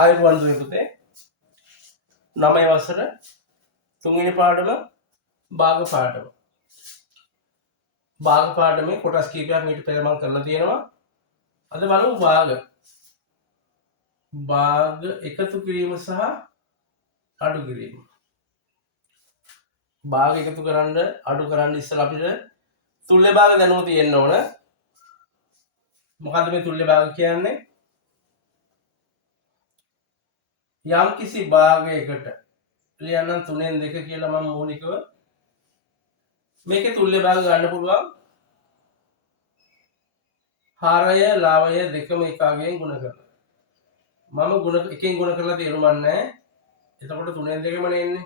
ආයුබෝවන් දුවේ පුතේ 9 වසර 3 වෙනි පාඩම භාග පාඩම. භාග පාඩමේ කොටස් කීපයක් මීට පෙර මම කරලා තියෙනවා. අද බලමු භාග එකතු කිරීම සහ අඩු කිරීම. භාග එකතු කරන්න අඩු කරන්න ඉස්සෙල්ලා අපිට තුල්‍ය භාග දැනුම තියෙන්න ඕන. මොකද්ද මේ තුල්‍ය භාග කියන්නේ? යම් කිසි භාගයකට ලියන්නම් 3න් 2 කියලා මම මූලිකව මේකේ තුල්‍ය භාග ගන්න පුළුවන් හරය ලවය දෙකම එකගෙන් ගුණ කරලා. මම ගුණ එකෙන් ගුණ කරලා තේරුම් නැහැ. එතකොට 3න් 2ම නේ එන්නේ.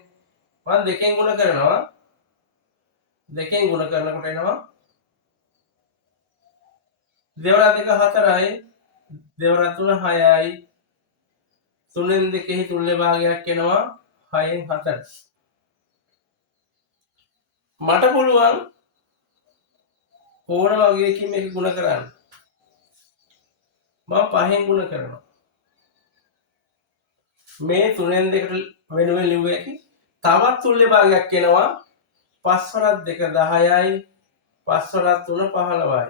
මම දෙකෙන් ගුණ කරනවා. දෙකෙන් ගුණ කරනකොට එනවා දෙවරක් 2 4යි දෙවරක් 3 6යි 3න් 2 තුල්‍ය භාගයක් එනවා 6න් 4. මට පුළුවන් ඕන වගේකින් මේක ගුණ කරන්න. මම 5න් ගුණ කරනවා. මේ 3න් 2ට වෙනුවෙන් ලිව්වේ කි තවත් තුල්‍ය භාගයක් එනවා 5 වරක් 2 10යි 5 වරක් 3 15යි.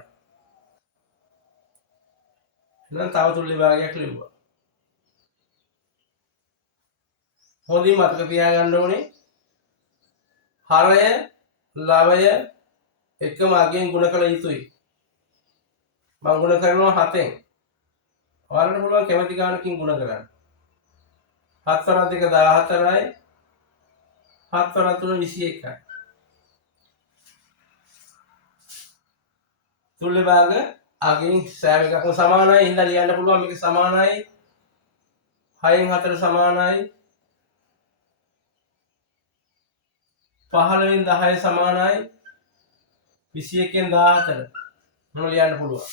එහෙනම් තව තුල්‍ය භාගයක් ලිව්වා. හොඳින් මතක තියාගන්න ඕනේ හරය ලවය එකම අගෙන් ගුණ කළ යුතුයි. මම ගුණ කරනවා 7න්. ඔයාලට පුළුවන් කැමති ගානකින් ගුණ කරන්න. 7 වරක් 2 14යි 7 වරක් 3 21යි. තුල්‍ය භාග අගෙන් සෑම එකක්ම සමානයි. හින්දා ලියන්න පුළුවන් මේක සමානයි 6න් 4 සමානයි 15න් 10 සමානයි 21න් 14 මොන ලියන්න පුළුවන්.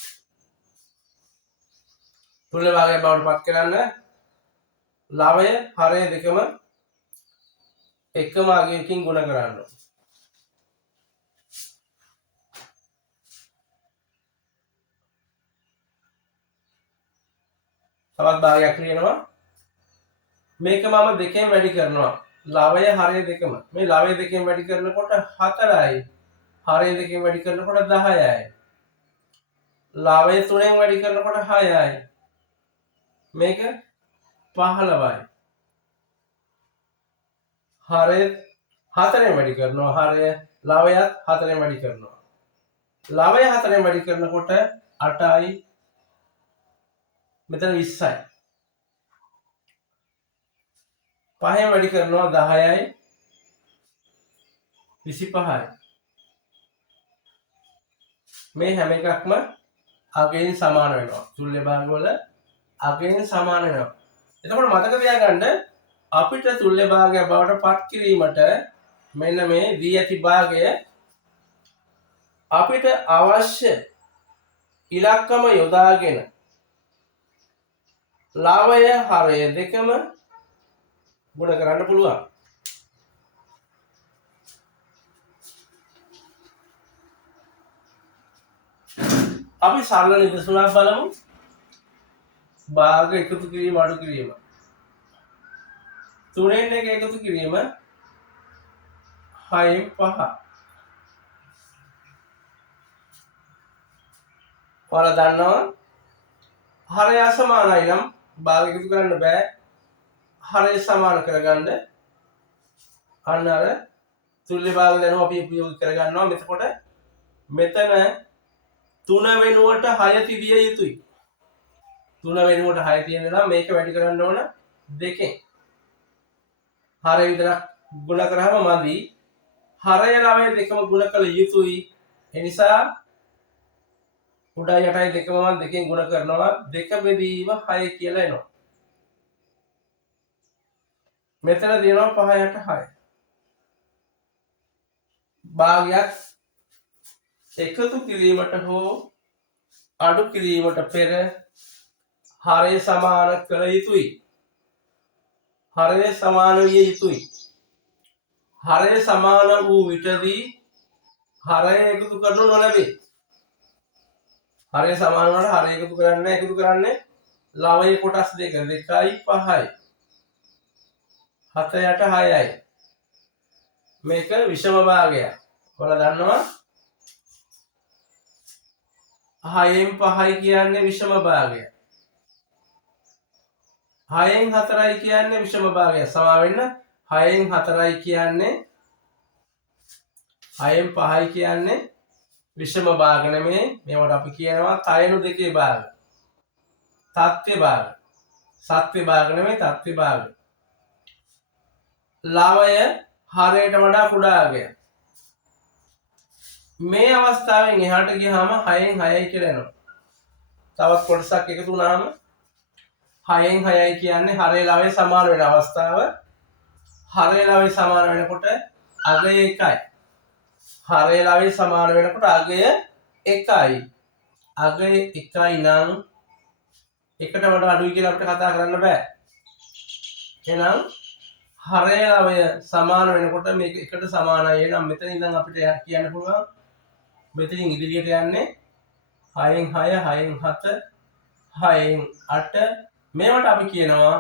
තුල්‍ය භාගය බවට පත් කරන්න ලවය හරය දෙකම එකම අගයකින් ගුණ කරන්න. තවත් භාගයක් ලියනවා. මේක මම දෙකෙන් වැඩි කරනවා. ලවය හරය දෙකම. මේ ලවය දෙකෙන් වැඩි කරනකොට 4යි. හරය දෙකෙන් වැඩි කරනකොට 10යි. ලවය 3ෙන් වැඩි කරනකොට 6යි. මේක 15යි. හරය 4ෙන් වැඩි කරනවා. හරය ලවයත් 4ෙන් වැඩි කරනවා. ලවය 4ෙන් වැඩි කරනකොට 8යි. මෙතන 20යි. 5ෙන් වැඩි කරනවා 10යි 25යි. මේ හැම එකක්ම අගෙන් සමාන වෙනවා. තුල්‍ය භාග වල අගෙන් සමාන වෙනවා. එතකොට මතක තියාගන්න අපිට තුල්‍ය භාගය බවට පත් කිරීමට මෙන්න මේ දී ඇති භාගය අපිට අවශ්‍ය ඉලක්කම යොදාගෙන ලවය හරය දෙකම ගුණ කරන්න පුළුවන්. අපි සරල නිදසුනක් බලමු. භාග එකතු කිරීම අඩු කිරීම. 3න් 1 එකතු කිරීම 6න් 5. ඔයාලා දන්නවා හරය අසමානයි නම් භාග එකතු කරන්න බෑ. හරය සමාන කරගන්න අන්න අර තුල්‍ය භාග දැනුම අපි උපයෝග කරගන්නවා. එතකොට මෙතන 3 වෙනුවට 6 තිබිය යුතුයි. 3 වෙනුවට 6 තියෙන නම් මේක වැඩි කරන්න ඕන 2කින්. හරය විතරක් ගුණ කරාම මදි. හරය ලවය දෙකම ගුණ කළ යුතුයි. ඒ නිසා උඩයි යටයි දෙකම මම 2කින් ගුණ කරනවා. 2 බෙදීම 6 කියලා එනවා. මෙතන දෙනවා 5 යට 6. භාගයක් එකතු කිරීමට හෝ අඩු කිරීමට පෙර හරය සමාන කළ යුතුයි. හරය සමාන විය යුතුයි. හරය සමාන වූ විටදී හරය එකතු කරනු නොලැබේ. හරය සමාන වුණාට හරය එකතු කරන්නේ ලවයේ කොටස් දෙක 2යි 5යි 7 යට 6යි. මේක විෂම භාගයක්. ඔයාලා දන්නවා 6න් 5යි කියන්නේ විෂම භාගය. 6න් 4යි කියන්නේ විෂම භාගය. සමා වෙන්න 6න් 4යි කියන්නේ 6න් 5යි කියන්නේ විෂම භාග නෙමෙයි. මේවට අපි කියනවා කයනු දෙකේ භාග. තත්ත්ව භාග. සත්‍ය භාග නෙමෙයි තත්ත්ව භාග. ලවය හරයට වඩා කුඩා අගයක්. මේ අවස්ථාවෙන් එහාට ගියාම 6න් 6යි කියලා එනවා. තවත් කොටසක් එකතු වුණාම 6න් 6යි කියන්නේ හරේ ලවයේ සමාන වෙන අවස්ථාව. හරේ ලවයේ සමාන වෙනකොට අගය 1යි. හරේ ලවයේ සමාන වෙනකොට අගය 1යි. අගය 1යි නම් එකට වඩා අඩුයි කියලා අපිට කතා කරන්න බෑ. එහෙනම් හරේ ලවය සමාන වෙනකොට මේක එකට සමානයි. එහෙනම් මෙතන ඉඳන් අපිට කියන්න පුළුවන් මෙතනින් ඉදිරියට යන්නේ 6න් 6 6න් 7 6න් 8 මේවට අපි කියනවා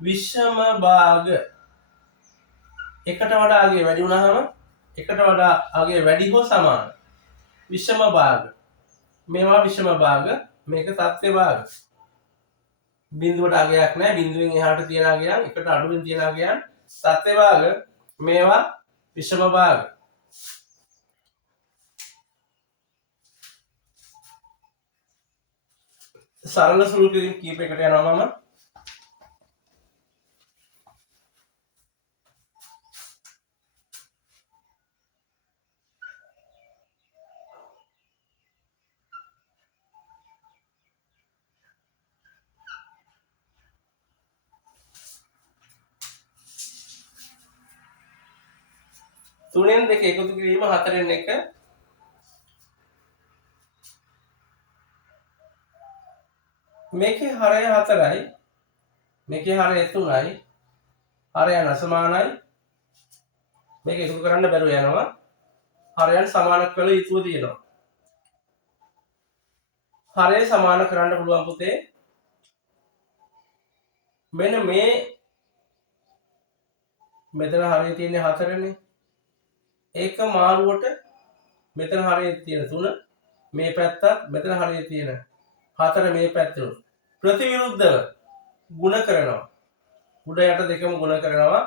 විෂම භාග. එකට වඩා අගය වැඩි වුණාම එකට වඩා අගය වැඩි හෝ සමාන විෂම භාග. මේවා විෂම භාග. මේක තත්ත්ව භාග. බිඳුවට අගයක් නැහැ. බිඳුවෙන් එහාට තියෙන අගයන් එකට අඩුවෙන් තියෙන අගයන් තත්ත්ව භාග. මේවා විෂම භාග. සරල සුළු කිරීම් කීපයකට යනවා මම. තුනෙන් දෙක එකතු කිරීම 4න් 1 මේකේ හරය 4යි මේකේ හරය 3යි හරය අසමානයි මේක එකතු කරන්න බැරුව යනවා හරයන් සමාන කළ යුතුව තියෙනවා හරය සමාන කරන්න පුළුවන් පුතේ මෙන්න මේ මෙතන හරය තියෙන්නේ 4නේ ඒක මාරුවට මෙතන හරය තියෙන 3 මේ පැත්තත් මෙතන හරය තියෙන 4 මේ පැත්තට ප්‍රතිවිරුද්ධව ගුණ කරනවා උඩ යට දෙකම ගුණ කරනවා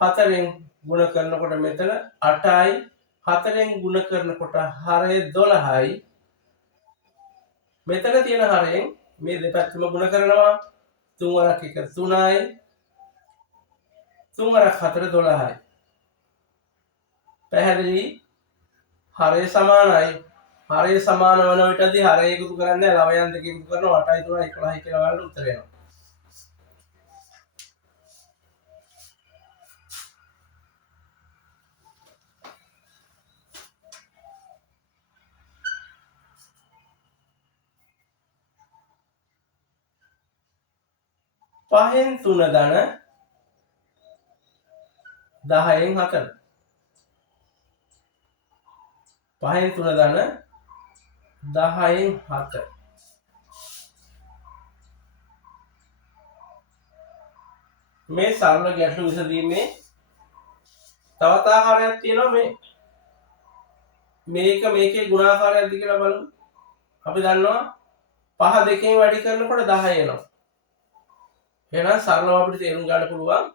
4න් ගුණ කරනකොට මෙතන 8යි 4න් ගුණ කරනකොට හරය 12යි මෙතන තියෙන හරයෙන් මේ දෙපැත්තම ගුණ කරනවා 3 වරක් 1 3යි 3 වරක් 4 12යි පැහැදිලි හරය සමානයි හරය සමාන වන විටදී හරය එකතු කරන්නේ ලවයන් දෙක එකතු කරනවා 8යි 3යි 11යි කියලා වලට උත්තර එනවා පහෙන් 3 ධන 10න් 4 පහෙන් 3 ධන 10න් 7 මේ සරල ගැටළු විසඳීමේ තවත් ආකාරයක් තියෙනවා මේක මේකේ ගුණාකාරයක්ද කියලා බලමු අපි දන්නවා 5 දෙකෙන් වැඩි කරනකොට 10 එනවා එහෙනම් සරලව අපිට තේරුම් ගන්න පුළුවන්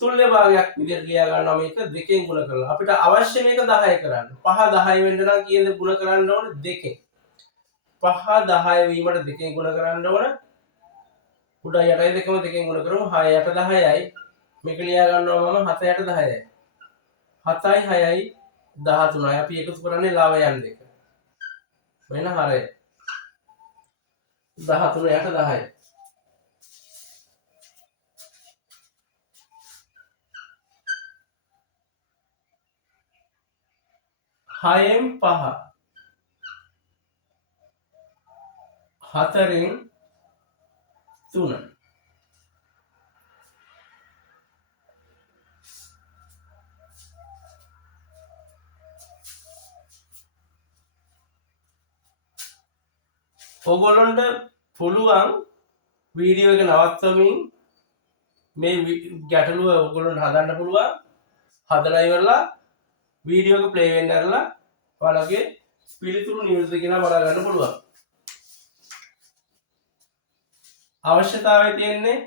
තුල්‍ය භාගයක් විදිහට ලියා ගන්නවා මේක දෙකෙන් ගුණ කරලා අපිට අවශ්‍ය මේක 10 කරන්න 5 10 වෙන්න නම් කීයද ගුණ කරන්න ඕනේ දෙකෙන් 5 10 වීමට දෙකෙන් ගුණ කරන්න ඕනේ උඩයි යටයි දෙකම දෙකෙන් ගුණ කරමු 6 යට 10යි මේක ලියා ගන්නවා මම 7 යට 10යි 7යි 6යි 13යි අපි එකතු කරන්නේ ලවයන් දෙක වෙන හරය 13 යට 10යි 6න් 5 4න් 3 ඔයගොල්ලන්ට පුළුවන් වීඩියෝ එක නවත්වමින් මේ ගැටලුව ඔයගොල්ලන්ට හදන්න පුළුවන්. හදලා ඉවරලා වීඩියෝ එක ප්ලේ වෙන්න ඇරලා ඔයාලගේ පිළිතුරු නිවුස් එක කියලා බලා ගන්න පුළුවන්. අවශ්‍යතාවය තියෙන්නේ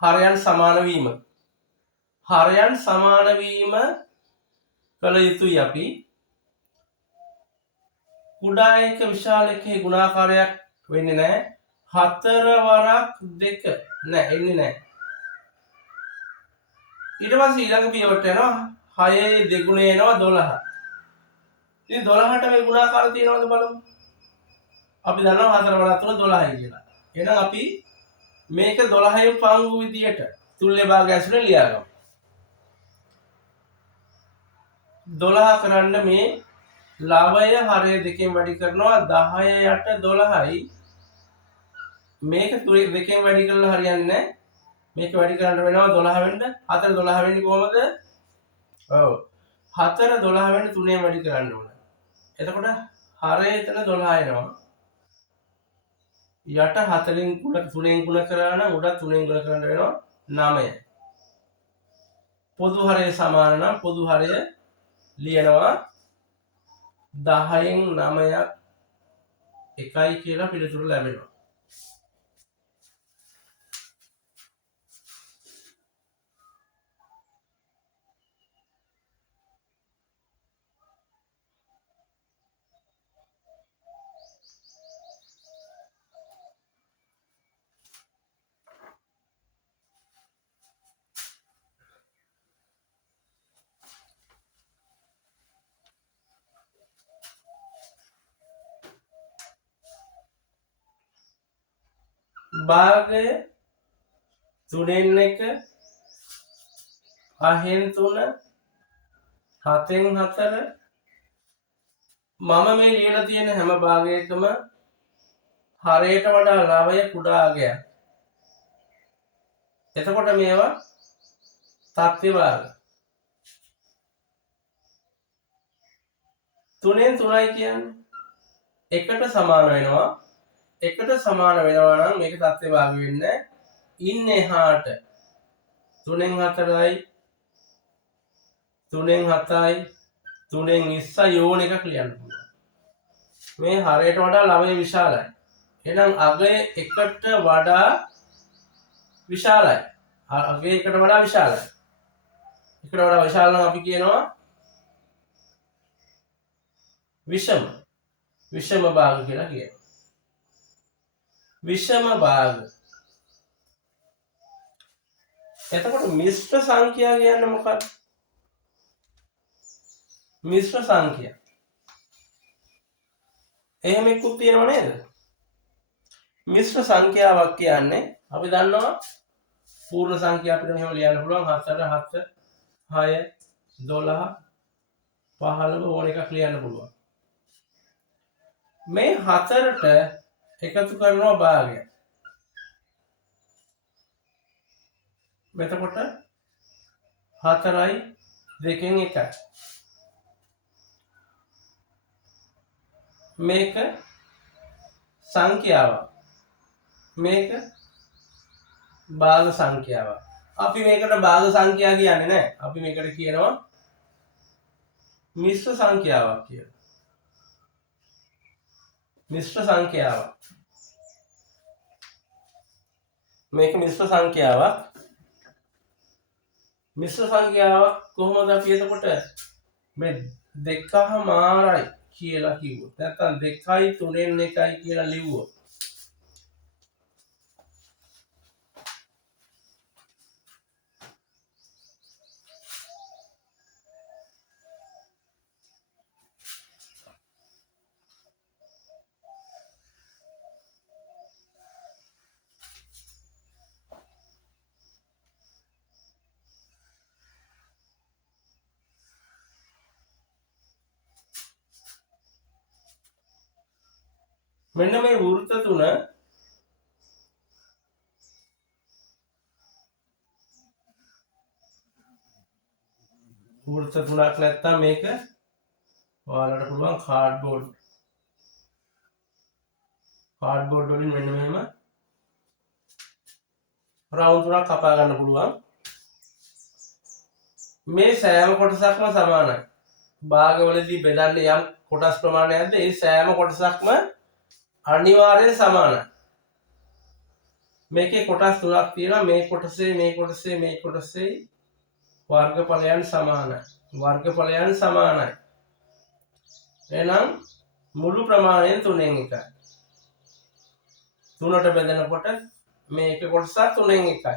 හරයන් සමාන වීම. හරයන් සමාන වීම කළ යුතුයි අපි. කුඩා එක විශාල එකේ ගුණාකාරයක් වෙන්නේ නැහැ. 4 වරක් 2 නෑ එන්නේ නෑ. ඊට පස්සේ ඊළඟ පියවරට යනවා 6 දෙගුණය එනවා 12. ඉතින් 12ට මේ ගුණාකාර තියෙනවද බලමු. අපි දන්නවා 4 වරක් 3 12යි කියලා. එහෙනම් අපි මේක 12න් පංගු විදියට තුල්‍ය භාගය ඇසුරෙන් ලියාගමු. 12 කරන්න මේ ලවය හරය දෙකෙන් වැඩි කරනවා 10 යට 12යි. මේක දෙකෙන් වැඩි කරලා හරියන්නේ නැහැ. මේක වැඩි කරන්න වෙනවා 12 වෙන්න. 4 12 වෙන්නේ කොහමද? ඔව්. 4 12 වෙන්න 3ෙන් වැඩි කරන්න ඕන. එතකොට හරය එතන 12 එනවා. යට 4න් ගුණ 3ෙන් ගුණ කරා නම් උඩ 3ෙන් ගුණ කරන්න වෙනවා 9. පොදු හරය සමාන නම් පොදු හරය ලියනවා 10න් 9ක් එකයි කියලා පිළිතුරු ලැබෙනවා. භාගය 3න් 1 5න් 3 7න් 4 මම මේ ලියලා තියෙන හැම භාගයකම හරයට වඩා ලවය කුඩා අගයක්. එතකොට මේවා තත්ත්ව භාග. 3න් 3යි කියන්නේ 1ට සමාන වෙනවා. 1ට සමාන වෙනවා නම් මේක තත්ත්ව භාග වෙන්නේ ඉන්නේ එහාට 3න් 4යි 3න් 7යි 3න් 20යි ඕන එකක් ලියන්න පුළුවන්. මේ හරයට වඩා ලවය විශාලයි. එහෙනම් අගය 1ට වඩා විශාලයි. අගය 1ට වඩා විශාලයි. 1ට වඩා විශාල නම් අපි කියනවා විෂම භාග කියලා කියනවා. විෂම භාග. එතකොට මිශ්‍ර සංඛ්‍යා කියන්නේ මොකක්ද? මිශ්‍ර සංඛ්‍යා. එහෙම එක්කුත් තියෙනව නේද? මිශ්‍ර සංඛ්‍යාවක් කියන්නේ අපි දන්නවා පූර්ණ සංඛ්‍යා අපිට මෙහෙම ලියන්න පුළුවන් 4 7 6 12 15 ඕන එකක් ලියන්න පුළුවන්. මේ 4ට එකතු කරනවා භාගය. එතකොට 4යි 2න් 1යි. මේක සංඛ්‍යාවක්. මේක භාග සංඛ්‍යාවක්. අපි මේකට භාග සංඛ්‍යා කියන්නේ නැහැ. අපි මේකට කියනවා මිශ්‍ර සංඛ්‍යාවක් කියලා. මිශ්‍ර සංඛ්‍යාවක්. මේක මිශ්‍ර සංඛ්‍යාවක්. මිශ්‍ර සංඛ්‍යාවක් කොහොමද අපි එතකොට මේ 2මාරයි කියලා කිව්වොත් නැත්නම් 2යි 3න් 1යි කියලා ලිව්වොත් මෙන්න මේ වෘත්ත තුන වෘත්ත තුනක් නැත්තම් මේක ඔයාලට පුළුවන් කාඩ්බෝඩ් කාඩ්බෝඩ් වලින් මෙන්න මෙහෙම රවුන්ඩ් තුනක් කපා ගන්න පුළුවන්. මේ සෑම කොටසක්ම සමානයි. භාගවලදී බෙදන්නේ යම් කොටස් ප්‍රමාණයක්ද ඒ සෑම කොටසක්ම අනිවාර්යෙන් සමානයි. මේකේ කොටස් තුනක් තියෙනවා. මේ කොටසේ මේ කොටසේ මේ කොටසේ වර්ගඵලයන් සමානයි. වර්ගඵලයන් සමානයි. එහෙනම් මුළු ප්‍රමාණයෙන් 3න් 1යි. 3ට බෙදනකොට මේ එක කොටස 3න් 1යි.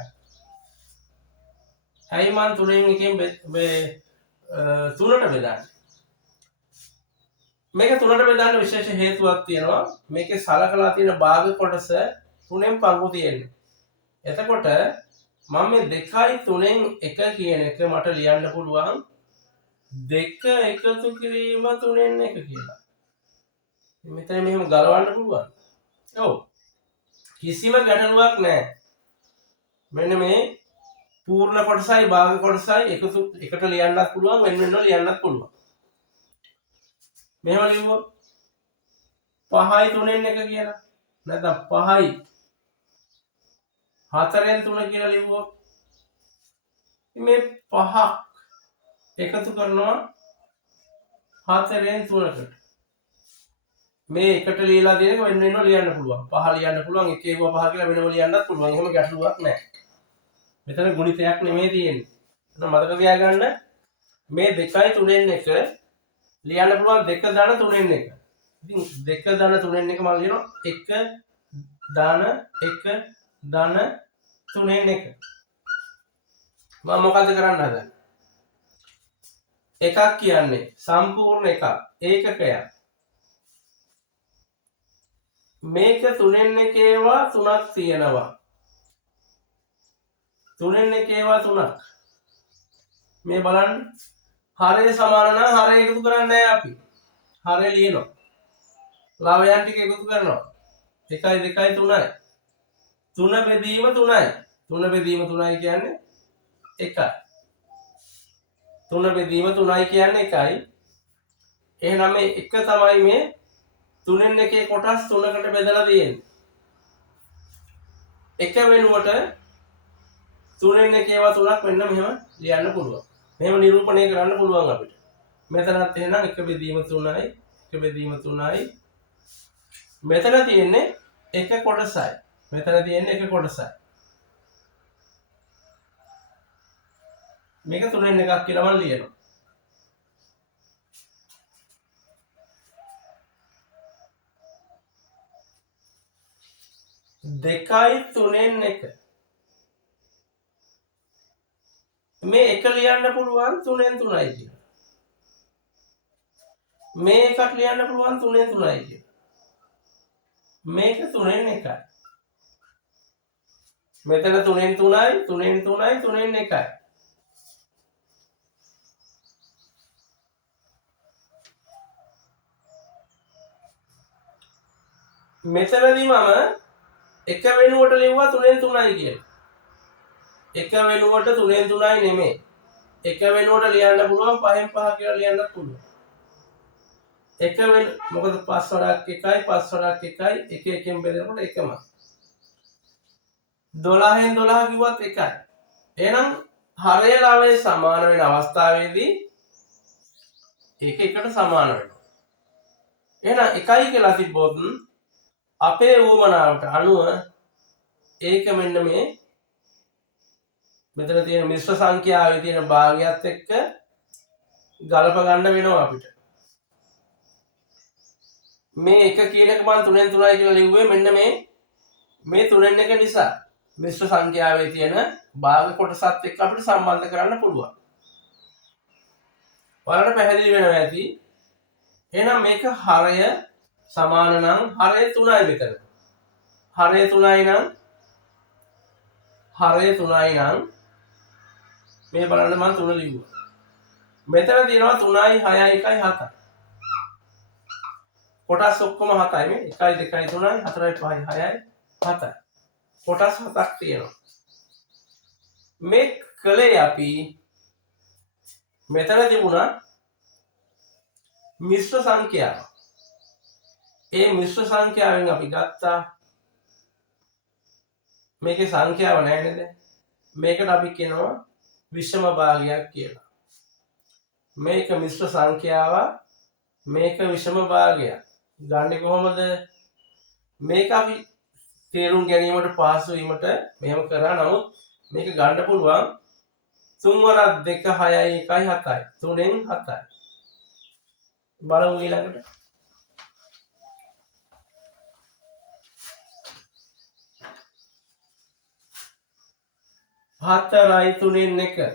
ඇයි මන් 3න් 1කින් 3ට බෙදන්නේ? මේක 3ට බෙදන්න විශේෂ හේතුවක් තියෙනවා. මේකේ සලකලා තියෙන භාග කොටස 3න් පංගු තියෙන්නේ. එතකොට මම මේ 2යි 3න් 1 කියන එක මට ලියන්න පුළුවන් 2 එකතු කිරීම 3න් 1 කියලා. මෙතන මෙහෙම ගලවන්න පුළුවන්. ඔව්. කිසිම ගැටලුවක් නැහැ. මෙන්න මේ පූර්ණ කොටසයි භාග කොටසයි එකතු එකට ලියන්නත් පුළුවන් වෙන වෙනම ලියන්නත් පුළුවන්. මෙහෙම ලියුවොත් 5යි 3න් 1 කියලා. නැත්නම් 5යි 4න් 3 කියලා ලියුවොත් මේ 5ක් එකතු කරනවා 4න් 3කට. මේ එකට ලියලා දෙනක වෙන වෙනම ලියන්න පුළුවන්. 5 ලියන්න පුළුවන් 1 1 5 කියලා වෙනම ලියන්නත් පුළුවන්. එහෙම ගැටලුවක් නැහැ. මෙතන ගුණිතයක් නෙමෙයි තියෙන්නේ. එහෙනම් මතක තියාගන්න මේ 2යි 3න් 1 ලියන්න පුළුවන් 2 ධන 3න් 1. ඉතින් 2 ධන 3න් 1 මම ලියනවා 1 ධන 1 ධන 3න් 1. මම මොකද කරන්න හදන්නේ? එකක් කියන්නේ සම්පූර්ණ එකක් ඒකකයක්. මේක 3න් 1 ඒවා 3ක් තියෙනවා. 3න් 1 ඒවා 3ක්. මේ බලන්න හරය සමාන නම් හරය එකතු කරන්නේ නැහැ අපි. හරය ලියනවා. ලවයන් ටික එකතු කරනවා. 1 2 3යි. 3 බෙදීම 3යි. 3 බෙදීම 3යි කියන්නේ 1යි. 3 බෙදීම 3යි කියන්නේ 1යි. එහෙනම් මේ 1 තමයි මේ 3න් 1 කොටස් 3කට බෙදලා තියෙන්නේ. 1 වෙනුවට 3න් 1 ඒවා 3ක් වෙන්න මෙහෙම ලියන්න පුළුවන්. මෙහෙම නිරූපණය කරන්න පුළුවන් අපිට. මෙතනත් එහෙනම් 1 බෙදීම 3යි 1 බෙදීම 3යි. මෙතන තියෙන්නේ 1 කොටසයි. මෙතන තියෙන්නේ 1 කොටසයි. මේක 3න් 1ක් කියලා මම ලියනවා. දෙකයි 3න් 1 මේ එක ලියන්න පුළුවන් 3න් 3යි කියලා. මේ එකක් ලියන්න පුළුවන් 3න් 3යි කියලා. මේක 3න් 1යි. මෙතන 3න් 3යි 3න් 3යි 3න් 1යි. මෙතනදී මම එක වෙනුවට ලිව්වා 3න් 3යි කියලා. එක වෙනුවට 3න් 3යි නෙමෙයි. එක වෙනුවට ලියන්න පුළුවන් 5න් 5 කියලා ලියන්නත් පුළුවන්. එක වෙන මොකද 5 වඩාක් 1යි 5 වඩාක් 1යි 1 1න් බෙදනකොට එකම. 12න් 12 කිව්වත් 1යි. එහෙනම් හරය ලවය සමාන වෙන අවස්ථාවේදී ඒක එකට සමාන වෙනවා. එහෙනම් 1යි කියලා තිබ්බොත් අපේ ඌමනාවට අනුව ඒක මෙන්න මේ මෙතන තියෙන මිශ්‍ර සංඛ්‍යාවේ තියෙන භාගයත් එක්ක ගලප ගන්න වෙනවා අපිට. මේ 1 කියන එක මම 3න් 3යි කියලා ලිව්වේ මෙන්න මේ 3න් 1 නිසා. මිශ්‍ර සංඛ්‍යාවේ තියෙන භාග කොටසත් එක්ක අපිට සම්බන්ධ කරන්න පුළුවන්. ඔයාලට පැහැදිලි වෙනවා ඇති. එහෙනම් මේක හරය සමාන නම් හරය 3යි මෙතන. හරය 3යි නම් මේ බලන්න මම 3 ලිව්වා. මෙතන තියෙනවා 3යි 6යි 1යි 7යි. කොටස් ඔක්කොම 7යි මේ 1යි 2යි 3යි 4යි 5යි 6යි 7යි. කොටස් 7ක් තියෙනවා. මේ කලේ අපි මෙතන තිබුණා මිශ්‍ර සංඛ්‍යාව. ඒ මිශ්‍ර සංඛ්‍යාවෙන් අපි ගත්තා මේකේ සංඛ්‍යාව නැහැ නේද? මේකට අපි කියනවා විෂම භාගයක් කියලා. මේක මිශ්‍ර සංඛ්‍යාවක් මේක විෂම භාගයක්. ගන්නේ කොහොමද? මේක අපි තේරුම් ගැනීමට පහසු වීමට මෙහෙම කරා. නමුත් මේක ගන්න පුළුවන් 3 වරක් 2 6යි 1යි 7යි 3ෙන් 7යි. බලමු ඊළඟට. 4යි 3ෙන් 1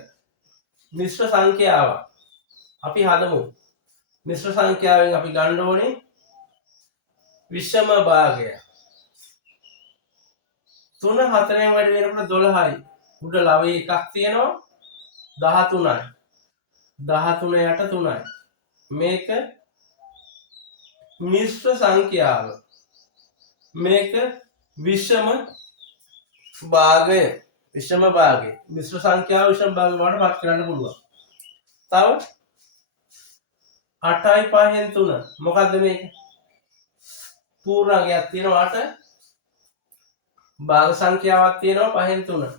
මිශ්‍ර සංඛ්‍යාවක්. අපි හදමු. මිශ්‍ර සංඛ්‍යාවෙන් අපි ගන්න ඕනේ විෂම භාගය. 3 4ෙන් වැඩි වෙනකොට 12යි. උඩ ලවයේ එකක් තියෙනවා 13යි. 13 යට 3යි. මේක මිශ්‍ර සංඛ්‍යාව. මේක විෂම භාගය. විෂම භාගය. මිශ්‍ර සංඛ්‍යාව විෂම භාගය වලට පත් කරන්න පුළුවන්. තව 8යි 5න් 3. මොකද්ද මේක? පූර්ණාංගයක් තියෙනවා 8. භාග සංඛ්‍යාවක් තියෙනවා 5න් 3.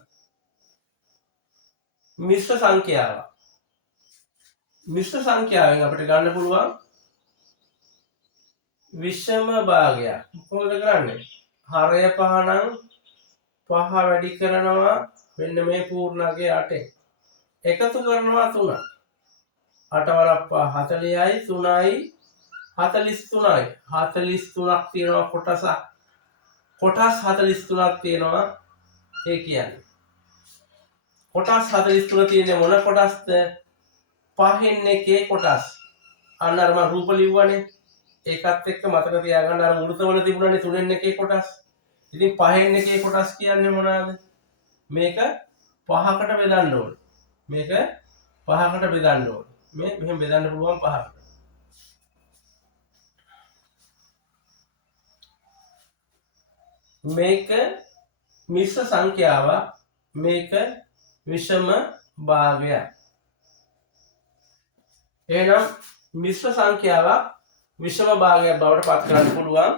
මිශ්‍ර සංඛ්‍යාව. මිශ්‍ර සංඛ්‍යාවෙන් අපිට ගන්න පුළුවන් විෂම භාගයක්. කොහොමද කරන්නේ? හරය 5 නම් 5 වැඩි කරනවා මෙන්න මේ පූර්ණාංගයේ 8ෙන්. එකතු කරනවා 3. 8 වරක් 5 40යි 3යි 43යි. 43ක් තියෙනවා කොටසක්. කොටස් 43ක් තියෙනවා. ඒ කියන්නේ කොටස් 43 තියෙන්නේ මොන කොටස්ද? 5න් 1 කොටස්. අන්න අර මම රූප ලිව්වනේ. ඒකත් එක්ක මතක තියාගන්න අර වෘතවල තිබුණානේ 3න් 1 කොටස්. ඉතින් 5න් 1 කොටස් කියන්නේ මොනවාද? මේක 5කට බෙදන්න ඕනේ. මේක 5කට බෙදන්න ඕනේ. මේ මෙහෙම බෙදන්න පුළුවන් 5කට. මේක මිශ්‍ර සංඛ්‍යාවක්. මේක විෂම භාගයක්. එහෙනම් මිශ්‍ර සංඛ්‍යාවක් විෂම භාගයක් බවට පත් කරන්න පුළුවන්.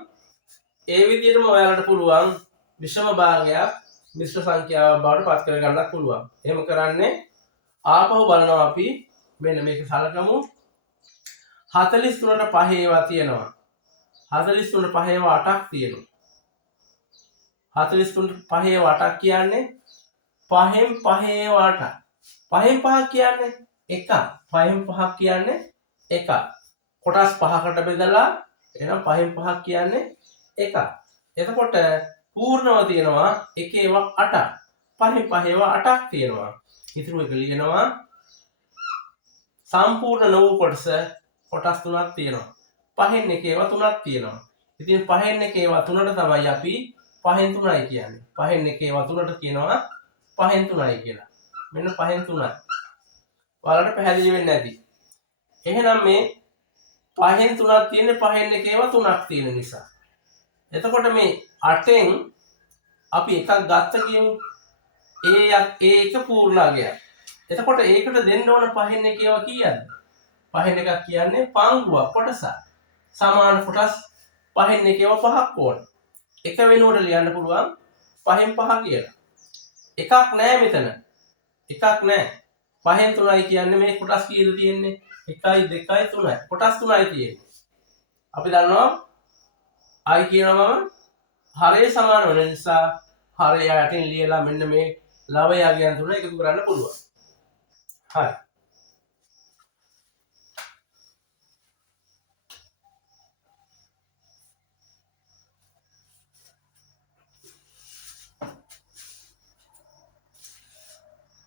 ඒ විදිහටම ඔයාලට පුළුවන් විෂම භාගයක් මිශ්‍ර සංඛ්‍යාවක් බවට පත් කරගන්නත් පුළුවන්. එහෙම කරන්නේ ආපහු බලනවා අපි මෙන්න මේක සලකමු. 43ට 5 ඒවා තියෙනවා. 43ට 5 ඒවා 8ක් තියෙනවා. 43ට 5 ඒවා 8ක් කියන්නේ 5න් 5 ඒවා 8ක්. 5න් 5ක් කියන්නේ 1ක්. 5න් 5ක් කියන්නේ 1ක්. කොටස් 5කට බෙදලා එහෙනම් 5න් 5ක් කියන්නේ 1ක්. එතකොට පූර්ණව තියෙනවා 1 ඒවා 8ක්. 5න් 5 ඒවා 8ක් තියෙනවා. ඉතුරු එක ලියනවා සම්පූර්ණ නොවු කොටස කොටස් 3ක් තියෙනවා. 5න් 1 ඒවා 3ක් තියෙනවා. ඉතින් 5න් 1 ඒවා 3ට තමයි අපි 5න් 3යි කියන්නේ. 5න් 1 ඒවා 3ට කියනවා 5න් 3යි කියලා. මෙන්න 5න් 3යි. ඔයාලට පැහැදිලි වෙන්නේ නැති. එහෙනම් මේ 5න් 3ක් තියෙන්නේ 5න් 1 ඒවා 3ක් තියෙන නිසා. එතකොට මේ 8ෙන් අපි එකක් ගත්ත කියමු. ඒ එක පූර්ණාංගයක්. එතකොට ඒකට දෙන්න ඕන 5න් 1 ඒවා කීයද? 5න් 1ක් කියන්නේ පංගුවක් කොටසක්. සමාන කොටස් 5න් 1 ඒවා 5ක් ඕන. එක වෙනුවට ලියන්න පුළුවන් 5න් 5 කියලා. එකක් නෑ මෙතන. එකක් නෑ. 5න් 3යි කියන්නේ මේ කොටස් කීයද තියෙන්නේ? 1යි 2යි 3යි. කොටස් 3යි තියෙන්නේ. අපි දන්නවා i කියනවා මම හරය සමාන වෙන නිසා හරය යටින් ලියලා මෙන්න මේ ලවයයන් තුන එකතු කරන්න පුළුවන්. හරි.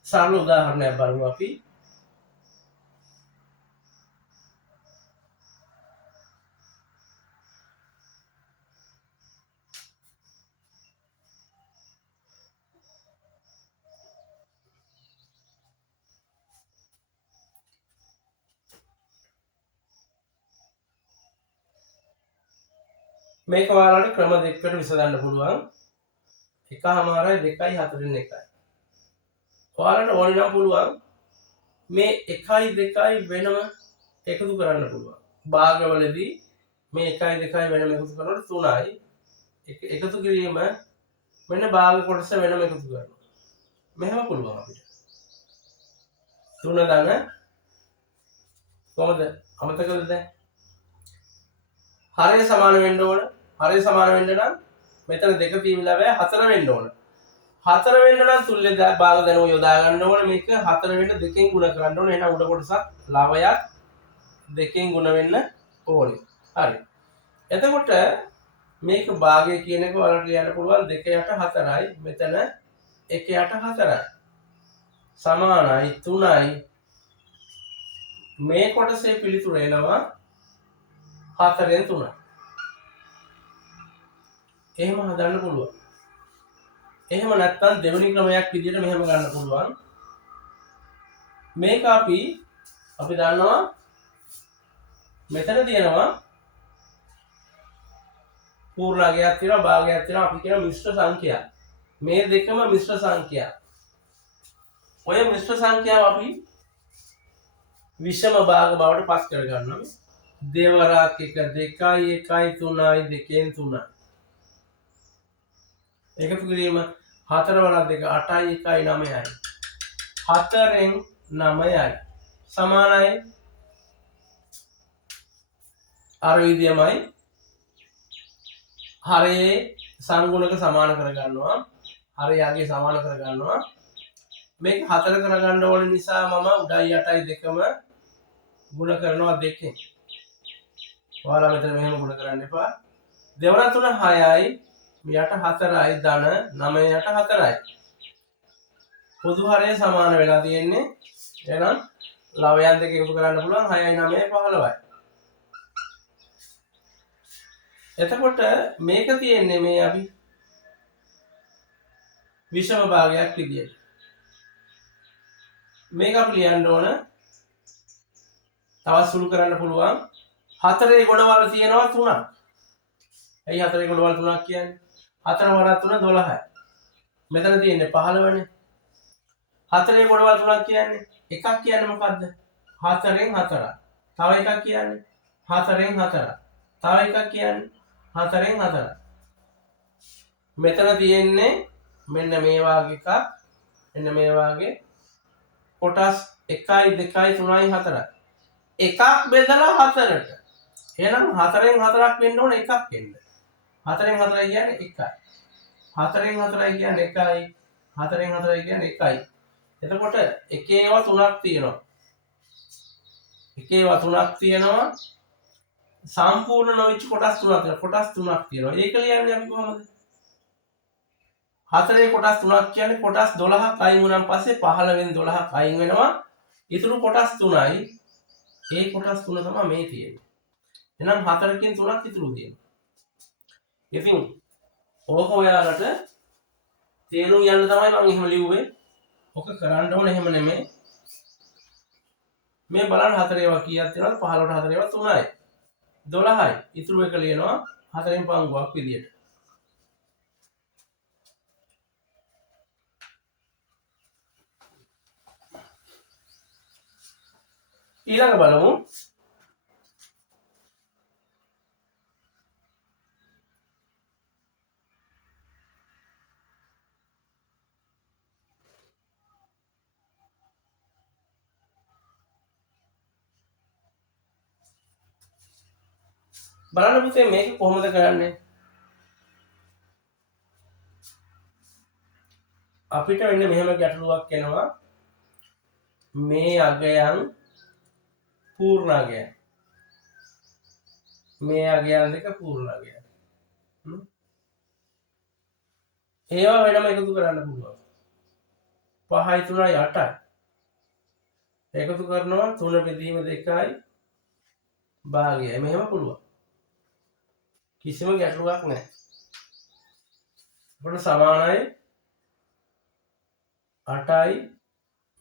සරල උදාහරණයක් බලමු අපි. මේක ඔයාලට ක්‍රම දෙකකට විසඳන්න පුළුවන්. එකමාරයි 2යි 4න් 1යි. ඔයාලට ඕන නම් පුළුවන් මේ 1යි 2යි වෙනම එකතු කරන්න පුළුවන්. භාගවලදී මේ 1යි 2යි වෙනම එකතු කරනකොට 3යි. එකතු කිරීම මෙන්න භාග කොටස වෙනම එකතු කරනවා. මෙහෙම පුළුවන් අපිට. 3 ධන කොහොමද අමතකද දැන්? හරය සමාන වෙන්න ඕන. හරය සමාන වෙන්න නම් මෙතන 2 තියවිලා බෑ 4 වෙන්න ඕන. 4 වෙන්න නම් තුල්‍ය භාග දැනුම යොදා ගන්න ඕන. මේක 4 වෙන්න 2කින් ගුණ කරන්න ඕන. එහෙනම් උඩ කොටසක් ලවයක් 2කින් ගුණ වෙන්න ඕනේ. හරි. එතකොට මේක භාගය කියන එක ඔයාලට ලියන්න පුළුවන් 2 යට 4යි. මෙතන 1 යට 4යි. සමානයි 3යි. මේ කොටසේ පිළිතුර එනවා 4ෙන් 3යි. එහෙම හදන්න පුළුවන්. එහෙම නැත්නම් දෙවෙනි ක්‍රමයක් විදිහට මෙහෙම ගන්න පුළුවන්. මේක අපි දන්නවා මෙතන තියෙනවා පූර්ණාංගයක් තියෙනවා භාගයක් තියෙනවා අපි කියන මිශ්‍ර සංඛ්‍යා. මේ දෙකම මිශ්‍ර සංඛ්‍යා. ඔය මිශ්‍ර සංඛ්‍යාව අපි විෂම භාග බවට පස් කර ගන්නවා. දෙවරක් 1 2යි 1යි 3යි 2න් 3යි. එකතු කිරීම 4 වරක් 2 8යි 1යි 9යි. 4ෙන් 9යි. සමානයි අර විදියමයි හරයේ සංගුණක සමාන කර ගන්නවා. හරයගේ සමාන කර ගන්නවා. මේක 4 කරගන්න ඕන නිසා මම උඩයි යටයි දෙකම ගුණ කරනවා 2කින්. ඔයාලා මෙතන මෙහෙම ගුණ කරන්න එපා. 2 වරක් 3 6යි යට 4යි ධන 9 යට 4යි. පොදු හරය සමාන වෙලා තියෙන්නේ. එහෙනම් ලවයන් දෙක එකතු කරන්න පුළුවන් 6යි 9යි 15යි. එතකොට මේක තියෙන්නේ මේ අපි විෂම භාගයක් විදියට. මේක අපි ලියන්න ඕන තවත් සුළු කරන්න පුළුවන් 4 ගොඩවල් තියෙනවා 3ක්. ඇයි 4 ගොඩවල් 3ක් කියන්නේ? 4 වරක් 3 12යි. මෙතන තියෙන්නේ 15නේ. 4 ගොඩවල් 3ක් කියන්නේ එකක් කියන්නේ මොකද්ද? 4ෙන් 4ක්. තව එකක් කියන්නේ 4ෙන් 4ක්. තව එකක් කියන්නේ 4ෙන් 4ක්. මෙතන තියෙන්නේ මෙන්න මේ වාගේ එකක්. මෙන්න මේ වාගේ කොටස් 1යි 2යි 3යි 4යි. එකක් බෙදලා 4ට. එහෙනම් 4ෙන් 4ක් වෙන්න ඕන එකක් එන්න. 4ෙන් 4යි කියන්නේ 1යි. 4ෙන් 4යි කියන්නේ 1යි. 4ෙන් 4යි කියන්නේ 1යි. එතකොට එකේවා 3ක් තියෙනවා. එකේවා 3ක් තියෙනවා. සම්පූර්ණ නොවිච්ච කොටස් 3ක් තියෙනවා. කොටස් 3ක් තියෙනවා. ඒක ලියන්නේ අපි කොහොමද? 4 කොටස් 3ක් කියන්නේ කොටස් 12ක් අයින් වුණාන් පස්සේ 15න් 12ක් අයින් වෙනවා. ඊටු කොටස් 3යි. ඒ කොටස් 3 තමයි මේ තියෙන්නේ. එහෙනම් 4කින් 3ක් ඉතුරු තියෙනවා. ඉතින් ඕක ඔයාලට තේරුම් යන්න තමයි මම එහෙම ලිව්වේ. ඕක කරන්න ඕන එහෙම නෙමෙයි. මේ බලන්න 4 ඒවා කීයක් තියෙනවද? 15ට 4 ඒවා 3යි. 12යි. ඉතුරු එක ලියනවා 4න් පංගුවක් විදියට. ඊළඟ බලමු බලන්න පුතේ මේක කොහොමද කරන්නේ? අපිට වෙන්න මෙහෙම ගැටලුවක් එනවා. මේ අගයන් පූර්ණාංගයන්. මේ අගයන් දෙක පූර්ණාංගයන්. ඒවා වෙනම එකතු කරන්න පුළුවන්. 5යි 3යි 8යි. එකතු කරනවා 3 බෙදීම 2යි භාගයයි. මෙහෙම පුළුවන්. කිසිම ගැටලුවක් නැහැ. අපිට සමානයි 8යි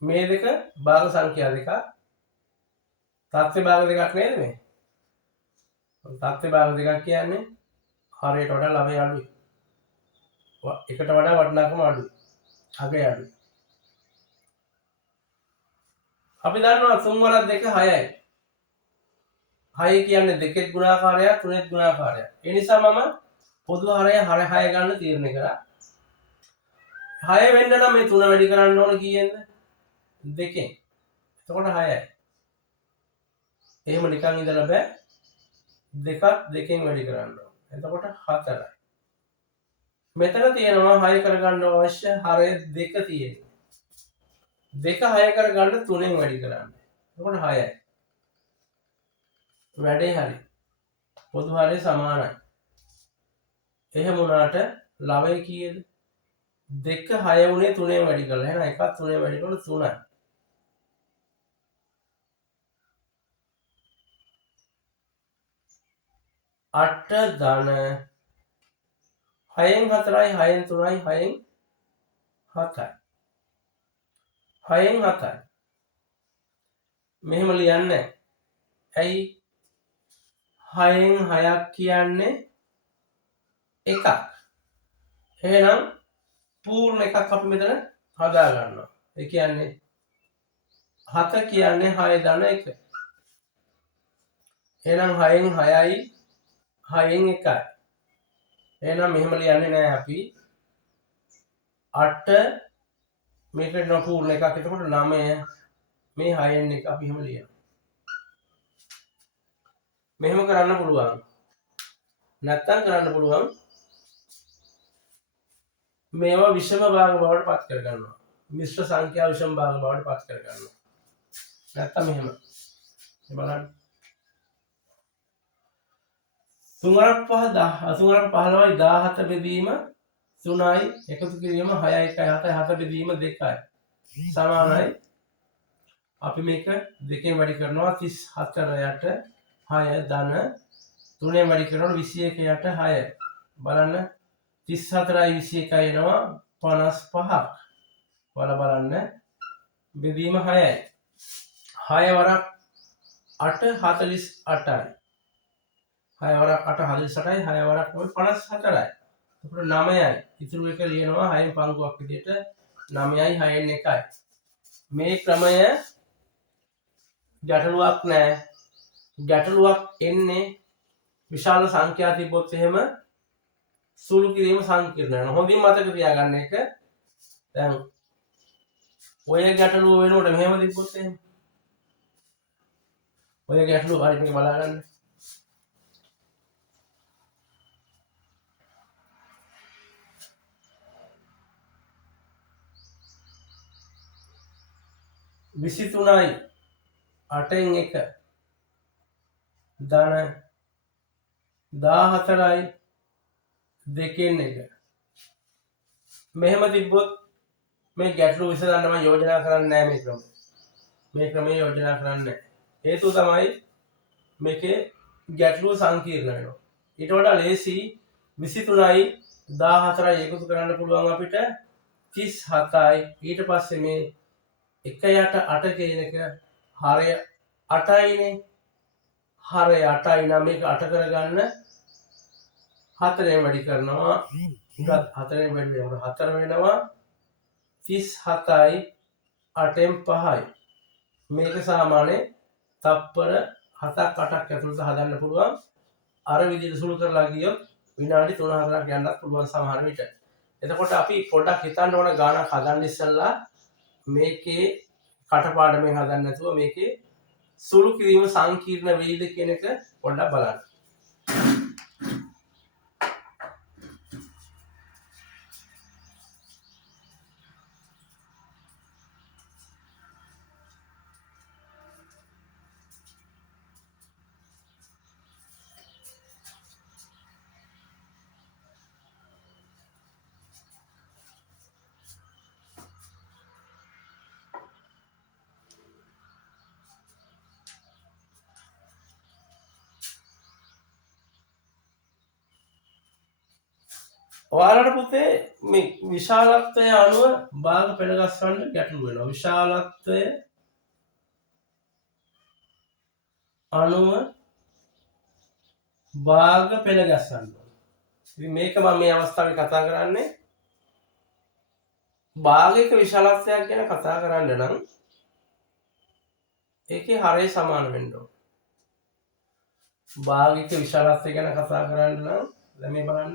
මේ දෙක භාග සංඛ්‍යා දෙකක්. තත්ත්ව භාග දෙකක් නේද මේ? තත්ත්ව භාග දෙකක් කියන්නේ හරයට වඩා ළමයි අඩුයි. එකට වඩා වටිනාකම අඩුයි. අගය අඩුයි. අපි දන්නවා 3 වරක් 2 6යි. 6 කියන්නේ දෙකෙත් ගුණාකාරයක් තුනෙත් ගුණාකාරයක්. ඒ නිසා මම පොදු හරය 6 ගන්න තීරණය කරා. 6 වෙන්න නම් මේ 3 වැඩි කරන්න ඕන කීයෙන්ද? 2කින්. එතකොට 6යි. එහෙම නිකන් ඉඳලා බෑ. 2ක් 2කින් වැඩි කරන්න ඕන. එතකොට 4යි. මෙතන තියෙනවා 6 කරගන්න අවශ්‍ය හරය 2 තියෙනවා. 2 6 කරගන්න 3ෙන් වැඩි කරන්න. එතකොට 6යි. වැඩේ හරි. පොදු හරය සමානයි. එහෙම වුණාට ලවය කීයද? 2 6 උනේ 3ෙන් වැඩි කරලා. එහෙනම් 1ක් 3ෙන් වැඩි කරලා 3යි. 8 ධන 6න් 4යි 6න් 3යි 6න් 7යි. 6න් 7යි. මෙහෙම ලියන්නේ. ඇයි 6න් 6ක් කියන්නේ එකක්. එහෙනම් පූර්ණ එකක් අපි මෙතන හදා ගන්නවා. ඒ කියන්නේ 7 කියන්නේ 6 ධන 1. එහෙනම් 6න් 6යි 6න් 1යි. එහෙනම් මෙහෙම ලියන්නේ නැහැ අපි 8 මේකට පූර්ණ එකක්. එතකොට 9 මේ 6න් 1 අපි එහෙම ලියනවා. මෙහෙම කරන්න පුළුවන්. නැත්තම් කරන්න පුළුවන් මේවා විෂම භාග බවට පත් කර ගන්නවා. මිශ්‍ර සංඛ්‍යා විෂම භාග බවට පත් කර ගන්නවා. නැත්තම් මෙහෙම. බලන්න. 3ක් 5 3ක් 15යි 17 බෙදීම 3යි එකතු කිරීම 6යි 1යි 7යි 7 බෙදීම 2යි. සමානයි. අපි මේක 2කින් වැඩි කරනවා 34 යට 6 ධන 3ෙන් වැඩි කරනකොට 21 යට 6. බලන්න 34යි 21යි එනවා 55ක්. බලන්න බෙදීම 6යි. 6 වරක් 8 48යි. 6 වරක් 8 48යි 6 වරක් 54යි. එතකොට 9යි. ඉතුරු එක ලියනවා 6න් පංගුවක් විදිහට 9යි 6න් 1යි. මේ ක්‍රමය ගැටලුවක් නෑ. ගැටලුවක් එන්නේ විශාල සංඛ්‍යා තිබ්බොත් එහෙම සුළු කිරීම සංකීර්ණ වෙනවා. හොඳින් මතක තියාගන්න එක. දැන් ඔය ගැටලුව වෙනකොට මෙහෙම තිබ්බොත් එහෙම ඔය ගැටලුව හරියට මේක බලාගන්න. විසි තුනයි 8න් 1 ධන 14යි 2න් 1. මෙහෙම තිබ්බොත් මේ ගැටලුව විසඳන්න මම යෝජනා කරන්නේ නැහැ මේ ක්‍රමය. මේ ක්‍රමය යෝජනා කරන්නේ නැහැ. හේතුව තමයි මේකේ ගැටලුව සංකීර්ණ වෙනවා. ඊට වඩා ලේසි 23යි 14යි එකතු කරන්න පුළුවන් අපිට 37යි. ඊට පස්සේ මේ 1 යට 8 කියන එක හරය 8යිනේ. හරය 8යි නම් මේක 8 කරගන්න 4ෙන් වැඩි කරනවා. 4ෙන් වැඩි වෙනකොට 4 වෙනවා 37යි 8න් 5යි. මේක සාමාන්‍ය තප්පර 7ක් 8ක් ඇතුළත හදන්න පුළුවන්. අර විදිහට සුළු කරලා ගියොත් විනාඩි 3-4ක් යන්නත් පුළුවන් සමහර විට. එතකොට අපි පොඩ්ඩක් හිතන්න ඕන ගානක් හදන්න ඉස්සෙල්ලා මේකේ කටපාඩමෙන් හදන්න නැතුව මේකේ සුළු කිරීම සංකීර්ණ වෙයිද කියන එක පොඩ්ඩක් බලන්න. ඔයාලට පුතේ මේ විශාලත්වය අනුව භාග පෙළගස්වන්න ගැටලු වෙනවා. විශාලත්වය අනුව භාග පෙළගස්වන්න. ඉතින් මේක මම මේ අවස්ථාවේ කතා කරන්නේ භාගයක විශාලත්වයක් ගැන කතා කරන්න නම් ඒකේ හරය සමාන වෙන්න ඕන. භාගික විශාලත්වය ගැන කතා කරන්න නම් දැන් මේ බලන්න.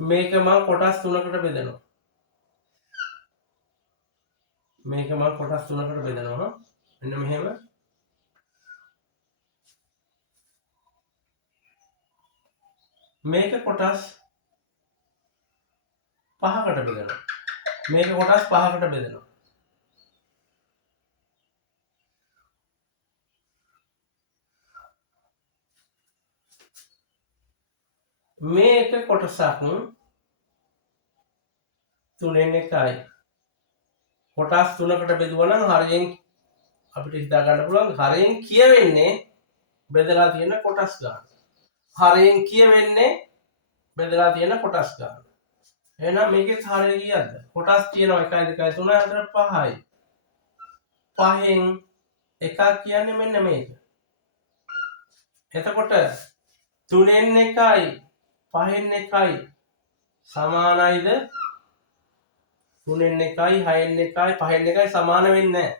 මේක මම කොටස් 3කට බෙදනවා. මේක මම කොටස් 3කට බෙදනවා. මෙන්න මෙහෙම. මේක කොටස් 5කට බෙදනවා. මේක කොටස් 5කට බෙදනවා. මේක කොටසක් 3න් 1යි. කොටස් 3කට බෙදුවා නම් හරියෙන් අපිට හිතා ගන්න පුළුවන් හරියෙන් කියවෙන්නේ බෙදලා තියෙන කොටස් ගන්න. හරියෙන් කියවෙන්නේ බෙදලා තියෙන කොටස් ගන්න. එහෙනම් මේකේ හරිය කීයද? කොටස් තියෙනවා 1 2 3 4 5යි. 5න් එකක් කියන්නේ මෙන්න මේක. එතකොට 3න් 1යි 5න් 1යි සමානයිද? 3න් 1යි 6න් 1යි 5න් 1යි සමාන වෙන්නේ නැහැ.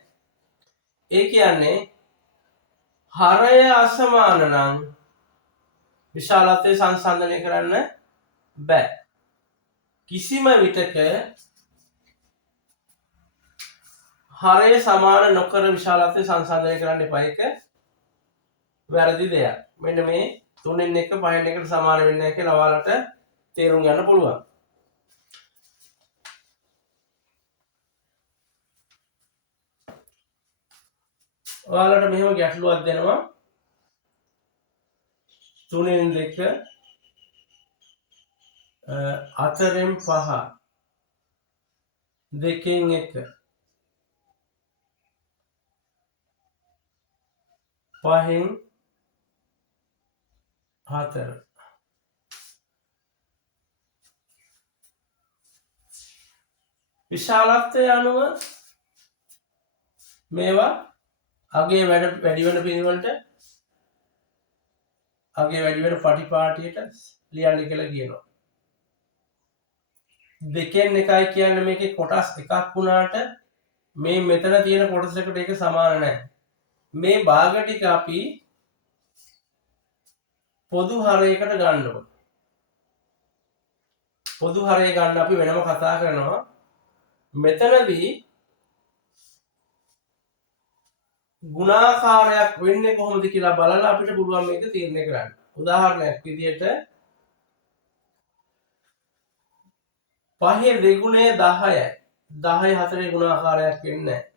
ඒ කියන්නේ හරය අසමාන නම් විශාලත්වය සංසන්දනය කරන්න බෑ. කිසිම විටක හරය සමාන නොකර විශාලත්වය සංසන්දනය කරන්න එපා. ඒක වැරදි දෙයක්. මෙන්න මේ 3න් 1 5න් 1ට සමාන වෙන්නේ නැහැ කියලා ඔයාලට තේරුම් ගන්න පුළුවන්. ඔයාලට මෙහෙම ගැටලුවක් දෙනවා. 3න් 2 4න් 5 2න් 1 5න් 4 විශාලත්වය අනුව මේවා අගේ වැඩි වෙන පිළිවෙලට අගේ වැඩි වෙන පටිපාටියට ලියන්න කියලා කියනවා. 2න් 1යි කියන්නේ මේකේ කොටස් එකක් වුණාට මේ මෙතන තියෙන කොටසකට ඒක සමාන නැහැ. මේ භාග ටික අපි පොදු හරයකට ගන්න ඕන. පොදු හරය ගන්න අපි වෙනම කතා කරනවා. මෙතනදී ගුණාකාරයක් වෙන්නේ කොහොමද කියලා බලලා අපිට පුළුවන් මේක තීරණය කරන්න. උදාහරණයක් විදිහට 5 දෙගුණය 10යි. 10 4 ගුණාකාරයක් වෙන්නේ නැහැ.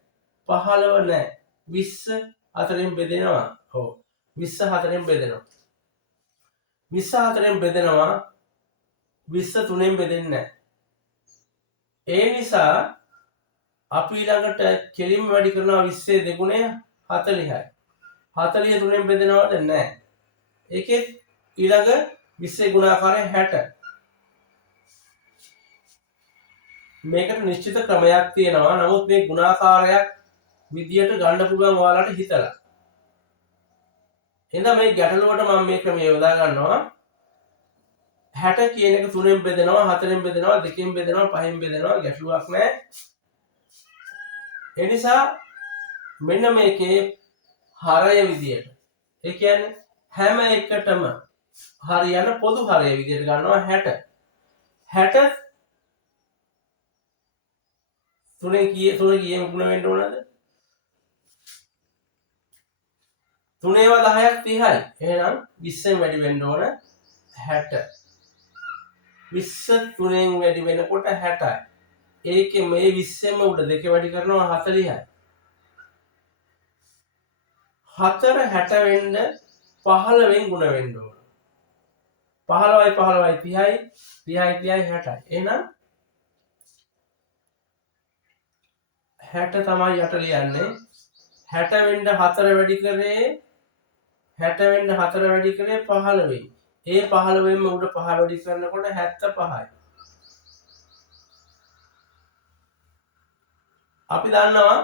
15 නැහැ. 20 4න් බෙදෙනවා. ඔව්. 20 4න් බෙදෙනවා. 20 4න් බෙදෙනවා. 20 3න් බෙදෙන්නේ නැහැ. ඒ නිසා අපි ළඟට කෙලින්ම වැඩි කරනවා 20 දෙගුණය 40යි. 40 3න් බෙදෙනවද නැහැ. ඒකේ ඊළඟ 20 ගුණාකාරය 60. මේකට නිශ්චිත ක්‍රමයක් තියෙනවා. නමුත් මේ ගුණාකාරයක් විදියට ගන්න පුළුවන් ඔයාලට හිතලා. එහෙනම් මේ ගැටලුවට මම මේ ක්‍රමය යොදා ගන්නවා. 60 කියන එක 3න් බෙදෙනවා 4න් බෙදෙනවා 2න් බෙදෙනවා 5න් බෙදෙනවා ගැටලුවක් නැහැ. ඒ නිසා මෙන්න මේකේ හරය විදියට ඒ කියන්නේ හැම එකටම හරියන පොදු හරය විදියට ගන්නවා 60. 60 3 කීයෙන් ගුණ වෙන්න ඕනද? 3 ඒවා 10ක් 30යි. එහෙනම් 20න් වැඩි වෙන්න ඕන 60. 20 3න් වැඩි වෙනකොට 60යි. ඒකේ මේ 20ෙම උඩ දෙක වැඩි කරනවා 40යි. 4 60 වෙන්න 15න් ගුණ වෙන්න ඕන. 15යි 15යි 30යි 30යි 60යි. එහෙනම් 60 තමයි යට ලියන්නේ. 60 වෙන්න 4 වැඩි කරේ 60 වෙන්න 4 වැඩි කරේ 15යි. ඒ 15ෙන්ම උඩ 5 වැඩි කරනකොට 75යි. අපි දන්නවා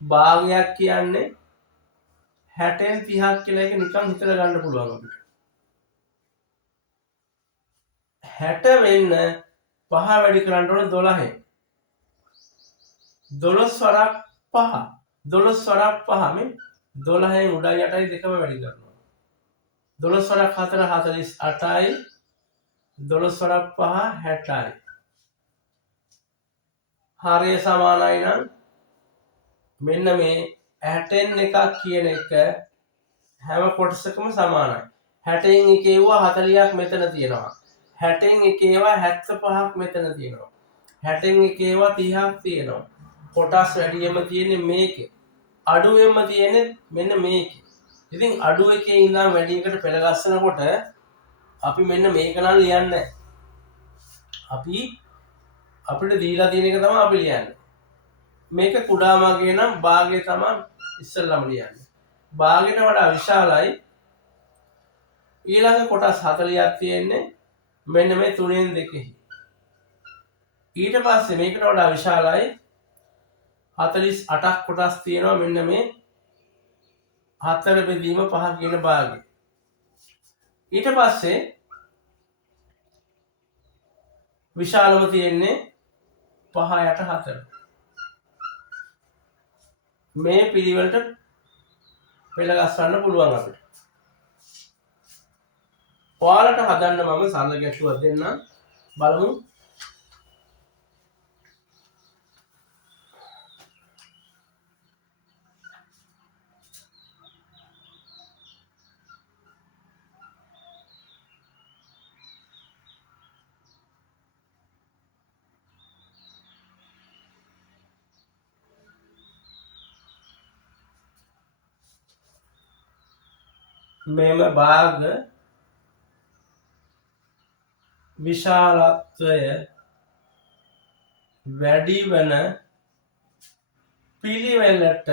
භාගයක් කියන්නේ 60න් 30ක් කියලා එක නිකන් හිතලා ගන්න පුළුවන් අපිට. 60 වෙන්න 5 වැඩි කරන්න ඕනේ 12යි. 12 වරක් 5 12 වරක් 5 මේ 12න් උඩයි 8යි දෙකම වැඩි කරනවා 12 වරක් 4 48යි 12 වරක් 5 60යි හරය සමානයි නම් මෙන්න මේ 60න් එකක් කියන එක හැම කොටසකම සමානයි 60න් එක ඒවා 40ක් මෙතන තියෙනවා 60න් එක ඒවා 75ක් මෙතන තියෙනවා 60න් එක ඒවා 30ක් තියෙනවා කොටස් වැඩියෙන්ම තියෙන්නේ මේකේ අඩුවෙන්ම තියෙන්නේ මෙන්න මේකේ ඉතින් අඩු එකේ ඉඳන් වැඩි එකට පෙළ ගස්සනකොට අපි මෙන්න මේක නම් ලියන්නේ අපි අපිට දීලා තියෙන එක තමයි අපි ලියන්නේ මේක කුඩාමගේ නම් භාගය තමයි ඉස්සෙල්ලාම ලියන්නේ භාගයට වඩා විශාලයි ඊළඟ කොටස් 40ක් තියෙන්නේ මෙන්න මේ 3න් 2 ඊට පස්සේ මේකට වඩා විශාලයි 48ක් කොටස් තියෙනවා මෙන්න මේ 4 බෙදීම 5 කියන භාගය ඊට පස්සේ විශාලම තියෙන්නේ 5 යට 4 මේ පිළිවෙලට පෙළ ගස්සන්න පුළුවන් අපිට ඔයාලට හදන්න මම සරල ගැටලුවක් දෙන්නම් බලමු මෙම භාග විශාලත්වය වැඩි වන පිළිවෙලට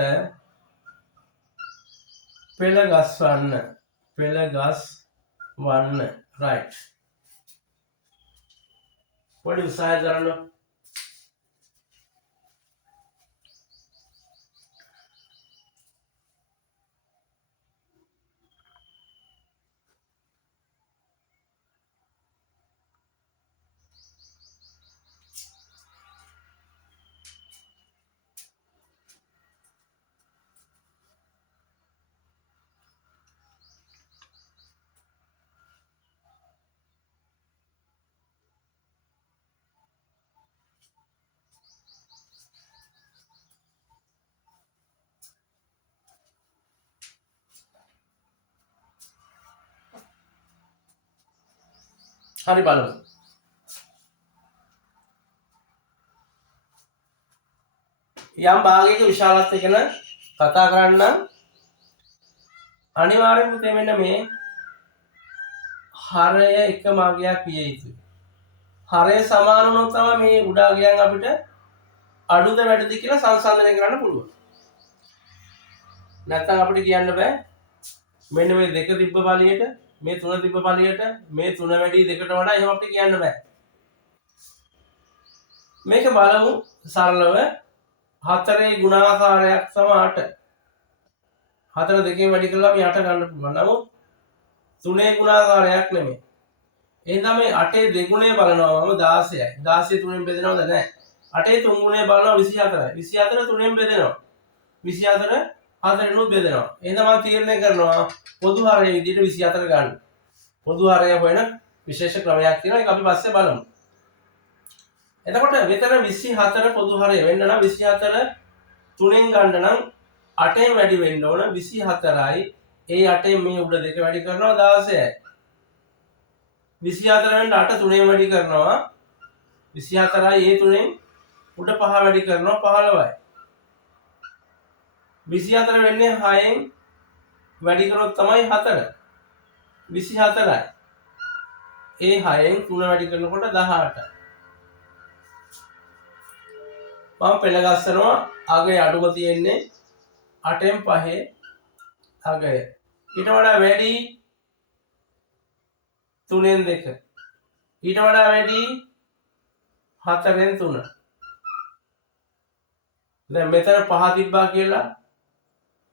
පෙළ ගස්වන්න right පොඩි උත්සාහයක් කරන්න හරි බලමු යම් භාගයක විශාලත්වය ගැන කතා කරන්න අනිවාර්යෙන්ම පුතේ මෙන්න මේ හරය එක මාගයක් විය යුතුයි හරය සමාන වුණොත් තමයි මේ උඩාගයන් අපිට අඩුද වැඩිද කියලා සංසන්දනය කරන්න පුළුවන් නැත්නම් අපිට කියන්න බෑ මෙන්න මේ දෙක තිබ්බ පළියට මේ තුන තිබ්බ පළියට මේ තුන වැඩි දෙකට වඩා එහෙම අපිට කියන්න බෑ මේක බලමු සරලව 4 ගුණාකාරයක් තමයි 8 4 දෙකෙන් වැඩි කළා අපි 8 ගන්න පුළුවන් නමුත් 3 ගුණාකාරයක් නෙමෙයි එහෙනම් මේ 8 දෙගුණය බලනවා මම 16යි 16 3ෙන් බෙදෙනවද නැහැ 8 3 ගුණය බලනවා 24යි 24 3ෙන් බෙදෙනවා 24 4ෙන්ුත් බෙදෙනවා එහෙනම් මම තීරණය කරනවා පොදු හරය විදිහට 24 ගන්න පොදු හරය හොයන විශේෂ ක්‍රමයක් තියෙනවා ඒක අපි පස්සේ බලමු එතකොට මෙතන 24 පොදු හරය වෙන්න නම් 24 3ෙන් ගන්න නම් 8ෙන් වැඩි වෙන්න ඕන 24යි ඒ 8ෙන් මේ උඩ දෙක වැඩි කරනවා 16යි 24 වෙන්න 8 3ෙන් වැඩි කරනවා 24යි ඒ 3ෙන් උඩ 5 වැඩි කරනවා 15යි 24 වෙන්නේ 6ෙන් වැඩි කරොත් තමයි 4 24යි ඒ 6ෙන් 3 වැඩි කරනකොට 18යි මම පෙළ ගස්සනවා අගය අඩුම තියෙන්නේ 8ෙන් 5 අගය ඊට වඩා වැඩි 3ෙන් 2 ඊට වඩා වැඩි 4ෙන් 3 දැන් මෙතන 5 තිබ්බා කියලා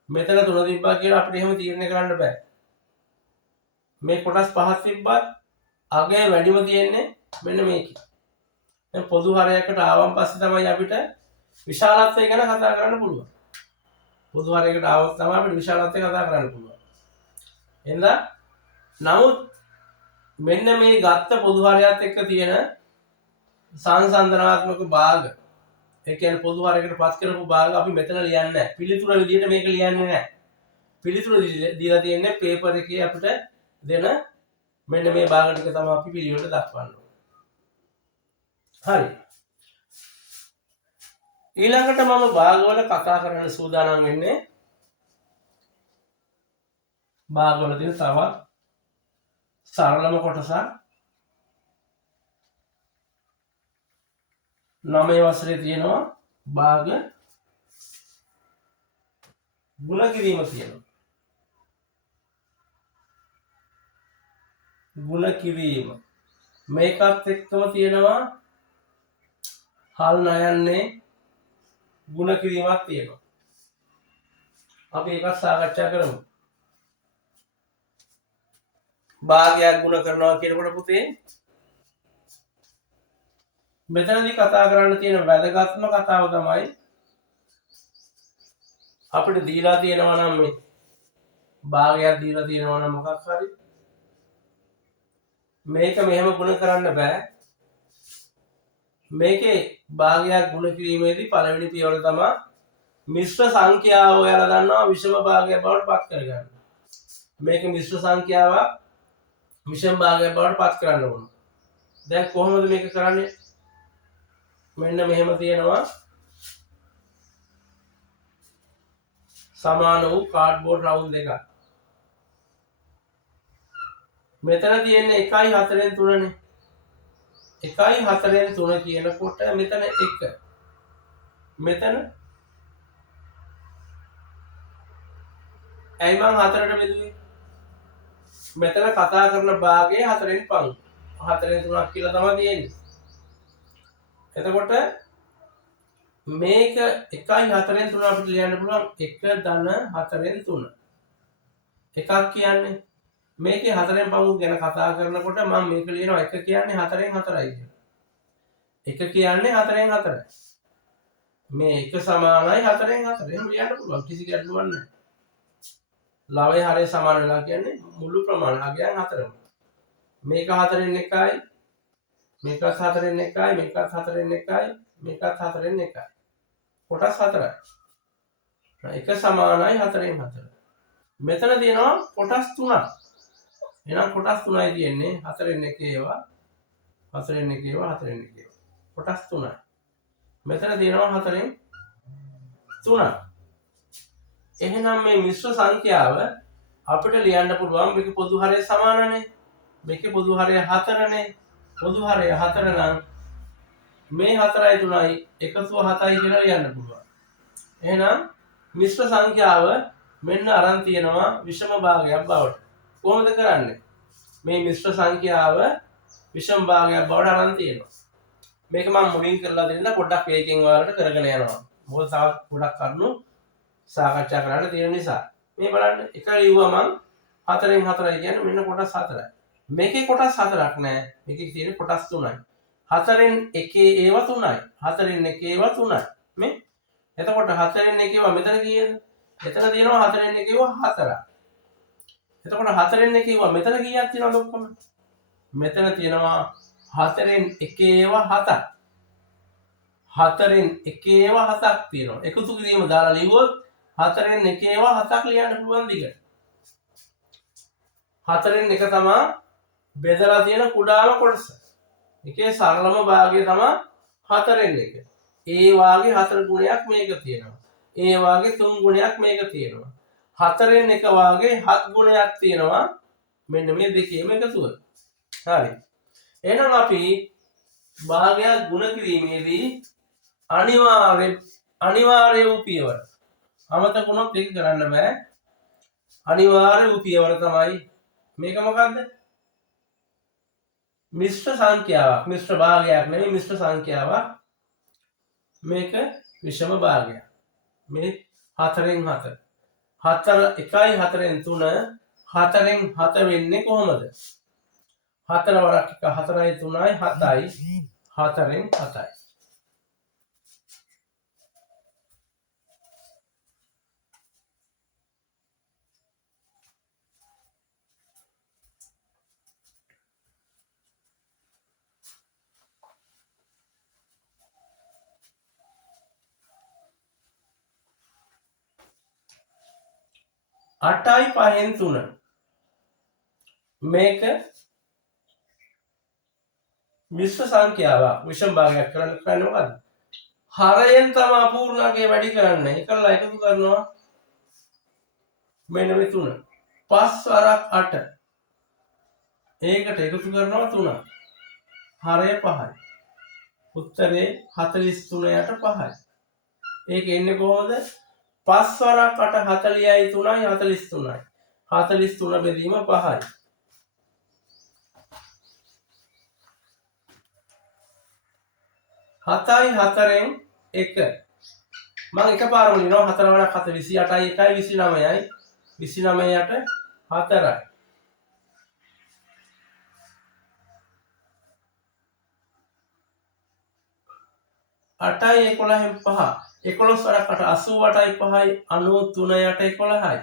මෙතන 3 තිබ්බා කියලා අපිට එහෙම තීරණය කරන්න බෑ මේ කොටස් 5ක් තිබ්බත් අගය වැඩිම තියෙන්නේ මෙන්න මේකේ දැන් පොදු හරයකට ආවන් පස්සේ තමයි අපිට විශාලත්වය ගැන කතා කරන්න පුළුවන්. පොදු හරයකට આવොත් තමයි අපිට විශාලත්වය කතා කරන්න පුළුවන්. එහෙනම් නමුත් මෙන්න මේ ගත්ත පොදු හරයත් එක්ක තියෙන සංසන්දනාත්මක භාග, ඒ කියන්නේ පොදු හරයකට පත් කරපු භාග අපි මෙතන ලියන්නේ නැහැ. පිළිතුර විදිහට මේක ලියන්නේ නැහැ. පිළිතුර දීලා තියෙන්නේ පේපර් එකේ අපිට දෙන මෙන්න මේ භාග ටික තමයි අපි පිළිවෙලට දක්වන්න ඕනේ. හරි. ඊළඟට මම භාගවල කතා කරන්න සූදානම් වෙන්නේ භාගවල තියෙන තවත් සරලම කොටසක්. 9 වසරේ තියෙනවා භාග ගුණ කිරීම තියෙනවා. ගුණ කිරීම මේකත් එක්කම තියෙනවා හල් නයන්නේ ගුණ කිරීමක් තියෙනවා. අපි ඒකත් සාකච්ඡා කරමු. භාගයක් ගුණ කරනවා කියනකොට පුතේ මෙතනදී කතා කරන්න තියෙන වැදගත්ම කතාව තමයි අපිට දීලා තියෙනවා නම් මේ භාගයක් දීලා තියෙනවා නම් මොකක් හරි මේක මෙහෙම ගුණ කරන්න බෑ. මේකේ භාගයක් ගුණ කිරීමේදී පළවෙනි පියවර තමයි මිශ්‍ර සංඛ්‍යාව ඔයාලා දන්නවා විෂම භාගයක් බවට පත් කරගන්න. මේක මිශ්‍ර සංඛ්‍යාවක් විෂම භාගයක් බවට පත් කරන්න ඕන. දැන් කොහොමද මේක කරන්නේ? මෙන්න මෙහෙම තියෙනවා සමාන වූ කාඩ්බෝඩ් රවුන්ඩ් දෙකක්. මෙතන තියෙන්නේ 1 4 3 නේ. 1 4 3 කියනකොට මෙතන 1. මෙතන ඇයි මං 4ට බෙදුවේ? මෙතන කතා කරන භාගයේ 4න් පංගු. 4න් 3ක් කියලා තමයි තියෙන්නේ. එතකොට මේක 1 4න් 3 අපිට ලියන්න පුළුවන් 1 ධන 4න් 3. එකක් කියන්නේ මේකේ 4න් පංගු ගැන කතා කරනකොට මම මේක ලියනවා 1 කියන්නේ 4න් 4යි කියලා. 1 කියන්නේ 4න් 4යි. මේ 1 සමානයි 4න් 4. එහෙම ලියන්න පුළුවන්. කිසි ගැටලුවක් නැහැ. ලවයේ හරය සමාන වෙනවා කියන්නේ මුළු ප්‍රමාණයන් 4ම. මේක 4න් 1යි. මේකත් 4න් 1යි. මේකත් 4න් 1යි. මේකත් 4න් 1යි. කොටස් 4යි. 1 සමානයි 4න් 4. මෙතන තියෙනවා කොටස් 3ක්. එහෙනම් කොටස් 3යි තියෙන්නේ 4න් 1 ඒවා 4න් 1 ඒවා 4න් 1 ඒවා. කොටස් 3යි. මෙතන තියෙනවා 4න් 3ක්. එහෙනම් මේ මිශ්‍ර සංඛ්‍යාව අපිට ලියන්න පුළුවන් මේක පොදු හරය සමානනේ. මේකේ පොදු හරය 4නේ. පොදු හරය 4 නම් මේ 4යි 3යි එකතුව 7යි කියලා ලියන්න පුළුවන්. එහෙනම් මිශ්‍ර සංඛ්‍යාව මෙන්න අරන් තියෙනවා විෂම භාගයක් බවට. කොහොමද කරන්නේ? මේ මිශ්‍ර සංඛ්‍යාව විෂම භාගයක් බවට අරන් තියෙනවා. මේක මම මුලින් කරලා දෙන්න පොඩ්ඩක් වේගෙන් ඔයාලට කරගෙන යනවා. මොකද තවත් ගොඩක් කරුණු සාකච්ඡා කරන්න තියෙන නිසා. මේ බලන්න එක ලියුවා මම 4න් 4යි කියන්නේ මෙන්න කොටස් 4යි. මේකේ කොටස් 4ක් නෑ. මේකේ තියෙන කොටස් 3යි. 4න් 1 ඒවා 3යි. 4න් 1 ඒවා 3යි. මේ එතකොට 4න් 1 ඒවා මෙතන කීයද? එතන තියෙනවා 4න් 1 ඒවා 4ක්. එතකොට 4න් 1 ඒවා මෙතන කීයක් තියෙනවද ඔක්කොම? මෙතන තියෙනවා 4න් 1 ඒවා 7ක්. 4න් 1 ඒවා 7ක් තියෙනවා. එකතු කිරීම දාලා ලියුවොත් 4න් 1 ඒවා 7ක් ලියන්න පුළුවන් දිගට. 4න් 1 තමයි බෙදලා තියෙන කුඩාම කොටස. එකේ සරලම භාගය තමයි 4න් 1. ඒ වාගේ 4 ගුණයක් මේක තියෙනවා. ඒ වාගේ 3 ගුණයක් මේක තියෙනවා. 4න් 1 වාගේ 7 ගුණයක් තියෙනවා මෙන්න මේ දෙකේම එකතුව. හරි. එහෙනම් අපි භාගයක් ගුණ කිරීමේදී අනිවාර්ය වූ පියවර අමතක වුණොත් ඒක කරන්න බෑ. අනිවාර්ය වූ පියවර තමයි මේක මොකද්ද? මිශ්‍ර සංඛ්‍යාවක්. මිශ්‍ර භාගයක් නෙවෙයි මිශ්‍ර සංඛ්‍යාවක්. මේක විෂම භාගයක්. මේ 4න් 4. 1යි 4න් 3 4න් 7 වෙන්නේ කොහොමද? 4 වරක් 1 4යි 3යි 7යි 4න් 7යි. 8යි 5න් 3 මේක මිශ්‍ර සංඛ්‍යාවක් විෂම භාගයක් කරන්න මොකද්ද? හරයෙන් තමයි අපූර්ණාංකය වැඩි කරන්නේ. ඒකලා එකතු කරනවා මෙන්න මේ 3. 5 වරක් 8. ඒකට එකතු කරනවා 3. හරය 5යි. උත්තරේ 43 යට 5යි. ඒක එන්නේ කොහොමද? 5 වරක් 8 40යි 3යි 43යි. 43 බෙදීම 5යි. 7යි 4න් 1. මම එකපාරම ලියනවා 4 වරක් 7 28යි 1යි 29යි 29 යට 4යි. 8යි 11න් 5. 11 වරක් 8 88යි 5යි 93 යට 11යි.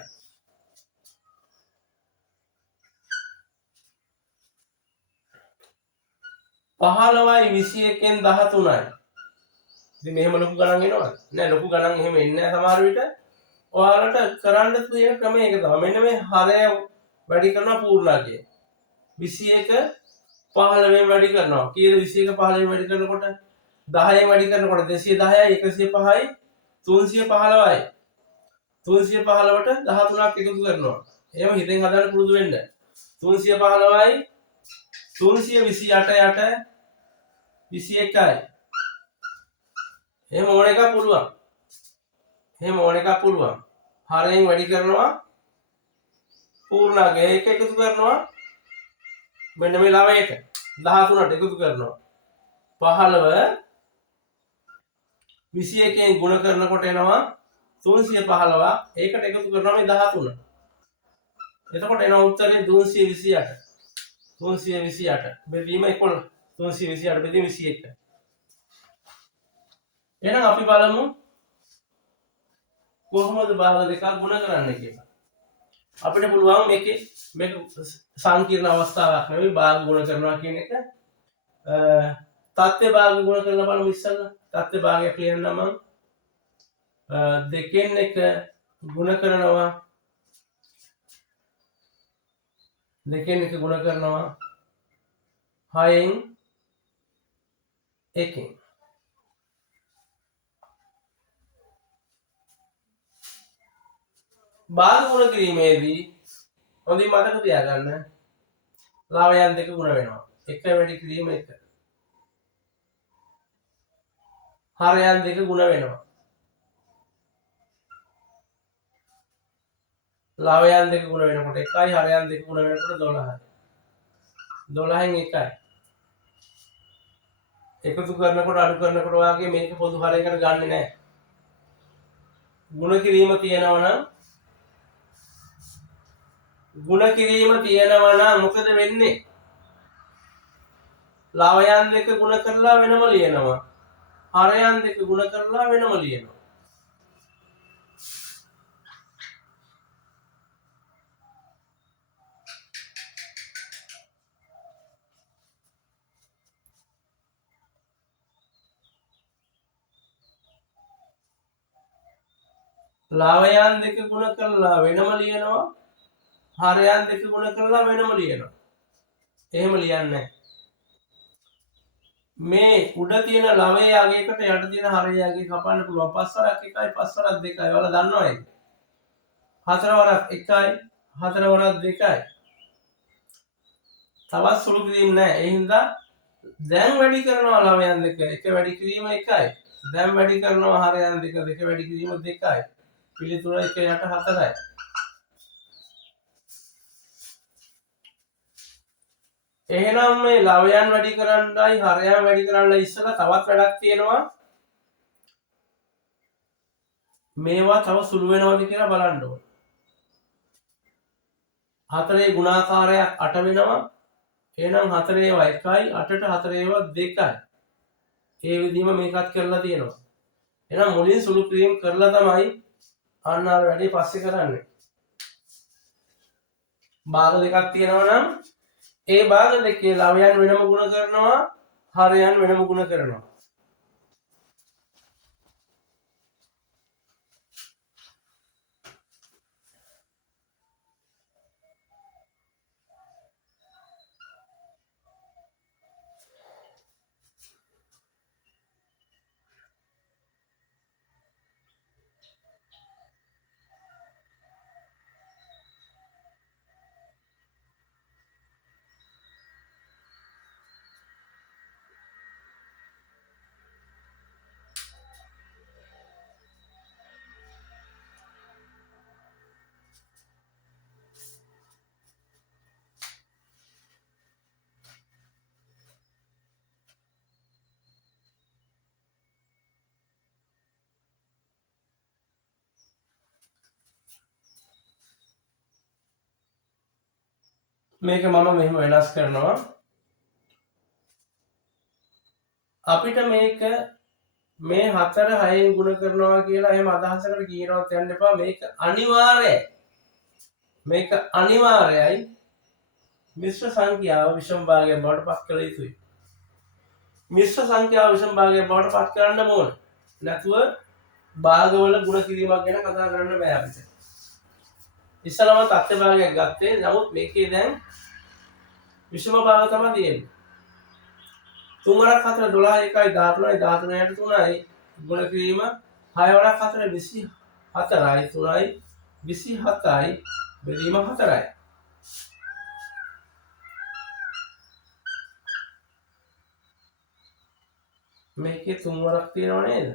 15යි 21න් 13යි. ඉතින් මෙහෙම ලොකු ගණන් එනවද? නෑ ලොකු ගණන් එහෙම එන්නේ නෑ සමහර විට. ඔයාලට කරන්න තියෙන ක්‍රමය ඒක තමයි. මෙන්න මේ හරය වැඩි කරනවා පූර්ණාංකය. 21 15න් වැඩි කරනවා. කීයද 21 15න් වැඩි කරනකොට 10න් වැඩි කරනකොට 210යි 105යි 315යි. 315ට 13ක් එකතු කරනවා. එහෙම හිතෙන් හදන්න පුරුදු වෙන්න. 315යි 328 යට 21යි. එහෙම ඕන එකක් පුළුවන්. එහෙම ඕන එකක් පුළුවන්. හරයෙන් වැඩි කරනවා පූර්ණාංකය එක එකතු කරනවා මෙන්න මේ 9ට 13ට එකතු කරනවා 15 21න් ගුණ කරනකොට එනවා 315ක් ඒකට එකතු කරනවා මේ 13. එතකොට එනවා උත්තරේ 328 බෙදීම 11 328 බෙදීම 21. එහෙනම් අපි බලමු කොහොමද භාග දෙකක් ගුණ කරන්නේ කියලා. අපිට පුළුවන් මේක සංකීර්ණ අවස්ථාවක් නෙවෙයි භාග ගුණ කරනවා කියන එක. තත්ත්ව භාග ගුණ කරලා බලමු ඉස්සෙල්ලා. තත්ත්ව භාගයක් ලියන්නම් මම. දෙකෙන් එක ගුණ කරනවා දෙකෙන් එක ගුණ කරනවා 6න් 1න්. භාග ගුණ කිරීමේදී හොඳින් මතක තියාගන්න ලාවයන් දෙක ගුණ වෙනවා. එක වැඩි කිරීම 1. හරයන් දෙක ගුණ වෙනවා. ලාවයන් දෙක ගුණ වෙනකොට 1යි හරයන් දෙක ගුණ වෙනකොට 12යි. 12න් 1යි. එකතු කරනකොට අඩු කරනකොට වාගේ මේක පොදු හරයකට ගන්නෙ නැහැ. ගුණ කිරීම තියෙනවා නම් මොකද වෙන්නේ? ලාවයන් දෙක ගුණ කරලා වෙනම ලියනවා. හරයන් දෙක ගුණ කරලා වෙනම ලියනවා. ලාවයන් දෙක ගුණ කරලා වෙනම ලියනවා. හරයන් දෙක ගුණ කරලා වෙනම ලියනවා. එහෙම ලියන්නේ නැහැ. මේ උඩ තියෙන ලවයේ අගයකට යට තියෙන හරයේ අගය කපන්න පුළුවන්. 5 වරක් 1යි 5 වරක් 2යි. ඔයාලා දන්නවා ඒක. 4 වරක් 1යි 4 වරක් 2යි. තවත් සුළු කිරීම නැහැ. ඒ හින්දා දැන් වැඩි කරනවා ලවයන් දෙක. එක වැඩි කිරීම 1යි. දැන් වැඩි කරනවා හරයන් දෙක. දෙක වැඩි කිරීම 2යි. පිළිතුර 1 යට 4යි. එහෙනම් මේ ලවයන් වැඩි කරන්නයි හරයන් වැඩි කරන්නයි ඉස්සලා තවත් වැඩක් තියෙනවා. මේවා තව සුළු වෙනවද කියලා බලන්න ඕන. 4 ගුණාකාරයක් 8 වෙනවා. එහෙනම් 4 ඒවා 1යි 8ට 4 ඒවා 2යි. ඒ විදිහම මේකත් කරලා තියෙනවා. එහෙනම් මුලින් සුළු කිරීම කරලා තමයි අන්න අර වැඩේ පස්සේ කරන්නේ. භාග දෙකක් තියෙනවා නම් ඒ භාග දෙකේ ලවයන් වෙනම ගුණ කරනවා හරයන් වෙනම ගුණ කරනවා. මේක මම මෙහෙම වෙනස් කරනවා. අපිට මේක මේ 4 6න් ගුණ කරනවා කියලා එහෙම අදහසකට කියනවත් යන්න එපා. මේක අනිවාර්යයි. මේක අනිවාර්යයි මිශ්‍ර සංඛ්‍යාව විෂම භාගයක් බවට පත් කළ යුතුයි. මිශ්‍ර සංඛ්‍යාව විෂම භාගයක් බවට පත් කරන්න ඕන. නැතුව භාගවල ගුණ කිරීමක් ගැන කතා කරන්න බෑ අපිට. ඉස්සලම තත්ත්ව භාගයක් ගත්තේ. නමුත් මේකේ දැන් විෂම භාග තමයි තියෙන්නේ. 3 වරක් 4 12 1යි 13යි 13ට 3යි ගුණ කිරීම 6 වරක් 4 24යි 3යි 27යි බෙදීම 4යි. මේකේ 3 වරක් තියෙනව නේද?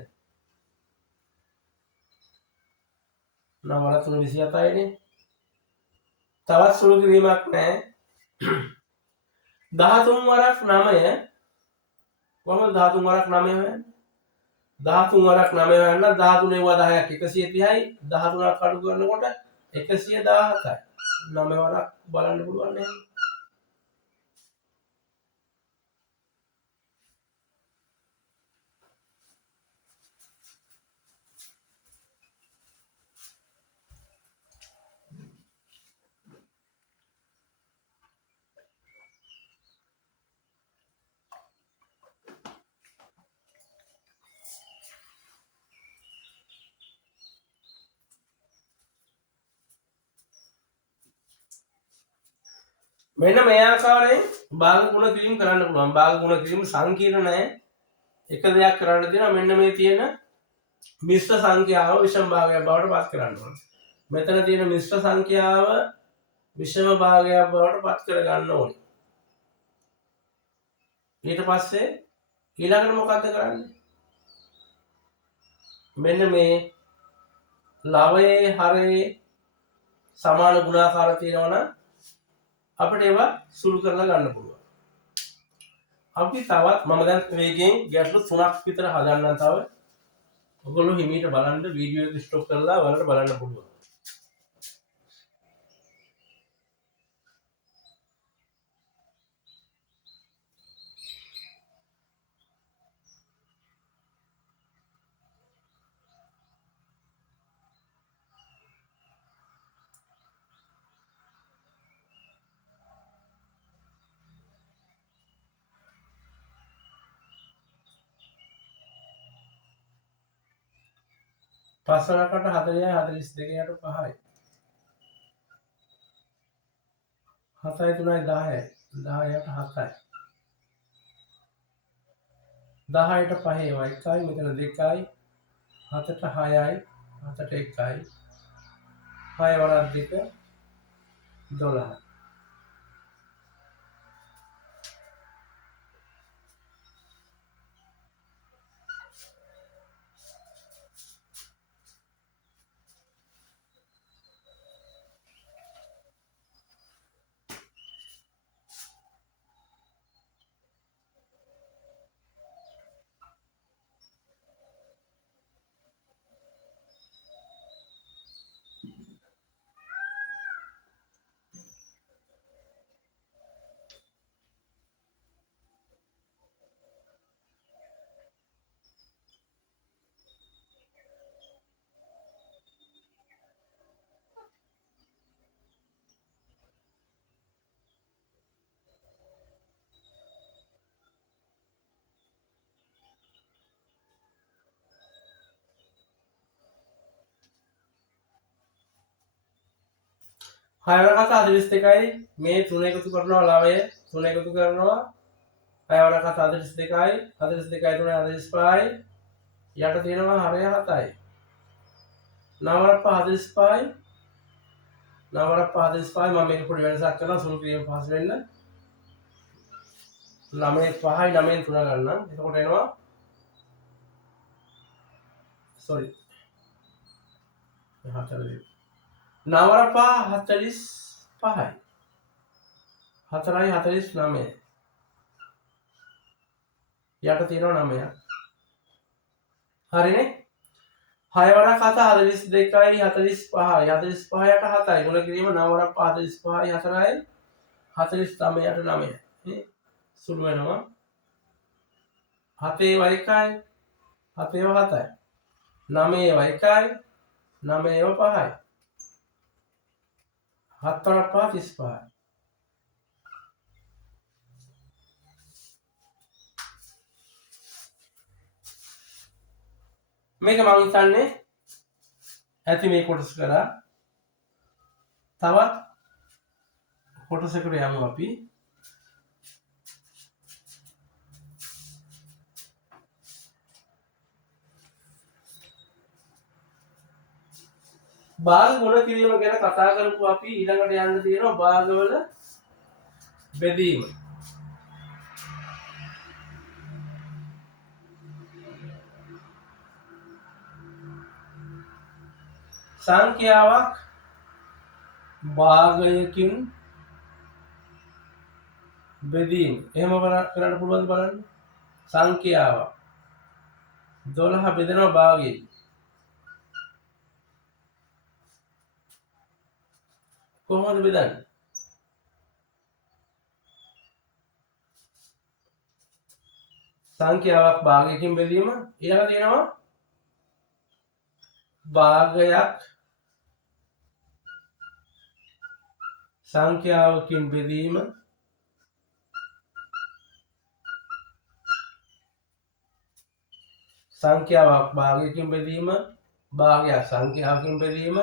9 වරක් 3 27යිනේ. තවත් සුළු කිරීමක් නැහැ. 13 වරක් 9 කොහොමද 13 වරක් 9 වෙන්නේ? 13 වරක් 9 වෙන්න 13 ඒවා 10ක් 130යි 13ක් අඩු කරනකොට 117යි. 9 වරක් බලන්න පුළුවන් නේද? මෙන්න මේ ආකාරයෙන් භාග ගුණ කිරීම කරන්න පුළුවන්. භාග ගුණ කිරීම සංකීර්ණ නැහැ. එක දෙයක් කරන්න තියෙනවා. මෙන්න මේ තියෙන මිශ්‍ර සංඛ්‍යාව විෂම භාගයක් බවට පත් කරන්න ඕනේ. මෙතන තියෙන මිශ්‍ර සංඛ්‍යාව විෂම භාගයක් බවට පත් කරගන්න ඕනේ. ඊට පස්සේ ඊළඟට මොකද්ද කරන්නේ? මෙන්න මේ ලවයේ හරයේ සමාන ගුණාකාර තියෙනවා නම් අපිට ඒවා සුළු කරලා ගන්න පුළුවන්. අපි තවත් මම දැන් වේගයෙන් ගැටලු 3ක් විතර හදන්නම් තව. ඔයගොල්ලෝ හිමීට බලන්න වීඩියෝ එක ස්ටොප් කරලා වලට බලන්න පුළුවන්. පස්වරකට 40යි 42යි 5යි 7යි 3යි 10යි 10ට 7යි 10ට 5 ඒවා 1යි මෙතන 2යි 7ට 6යි 7ට 1යි 6 වරක් 2 12යි. හයවරකට 42යි මේ 3 එකතු කරනවා ලවය 3 එකතු කරනවා 6වරකට 42යි 42යි 3 45යි යට තියෙනවා හරය 7යි 9වරක් 45යි 9වරක් 45යි මම මේක පොඩි වෙනසක් කරනවා සුළු කිරීම පහසු වෙන්න 9 5යි 9න් 3 ගන්නම් එතකොට එනවා සෝරි 4 9වරක් 5 45යි 4යි 49 යට තියෙනවා 9ක් හරිනේ 6 වරක් 7 42යි 45යි 45යට 7යි ගුණ කිරීම 9 වරක් 45යි 4යි 49ට 9 නේ සුළු වෙනවා 7 1යි 7 7යි 9 1යි 9 5යි 7 5 35යි මේක මම හිතන්නේ ඇති මේ කොටස කරා තවත් කොටසකට යමු අපි භාග ගුණ කිරීම ගැන කතා කරපු අපි ඊළඟට යන්න තියෙනවා භාගවල බෙදීම සංඛ්‍යාවක් භාගයකින් බෙදීම එහෙම කරන්න පුළුවන් බලන්න සංඛ්‍යාවක් 12 බෙදෙනවා භාගයෙන් කොහොමද බෙදන්නේ සංඛ්‍යාවක් භාගයකින් බෙදීම ඊළඟ තියෙනවා භාගයක් සංඛ්‍යාවකින් බෙදීම සංඛ්‍යාවක් භාගයකින් බෙදීම භාගයක් සංඛ්‍යාවකින් බෙදීම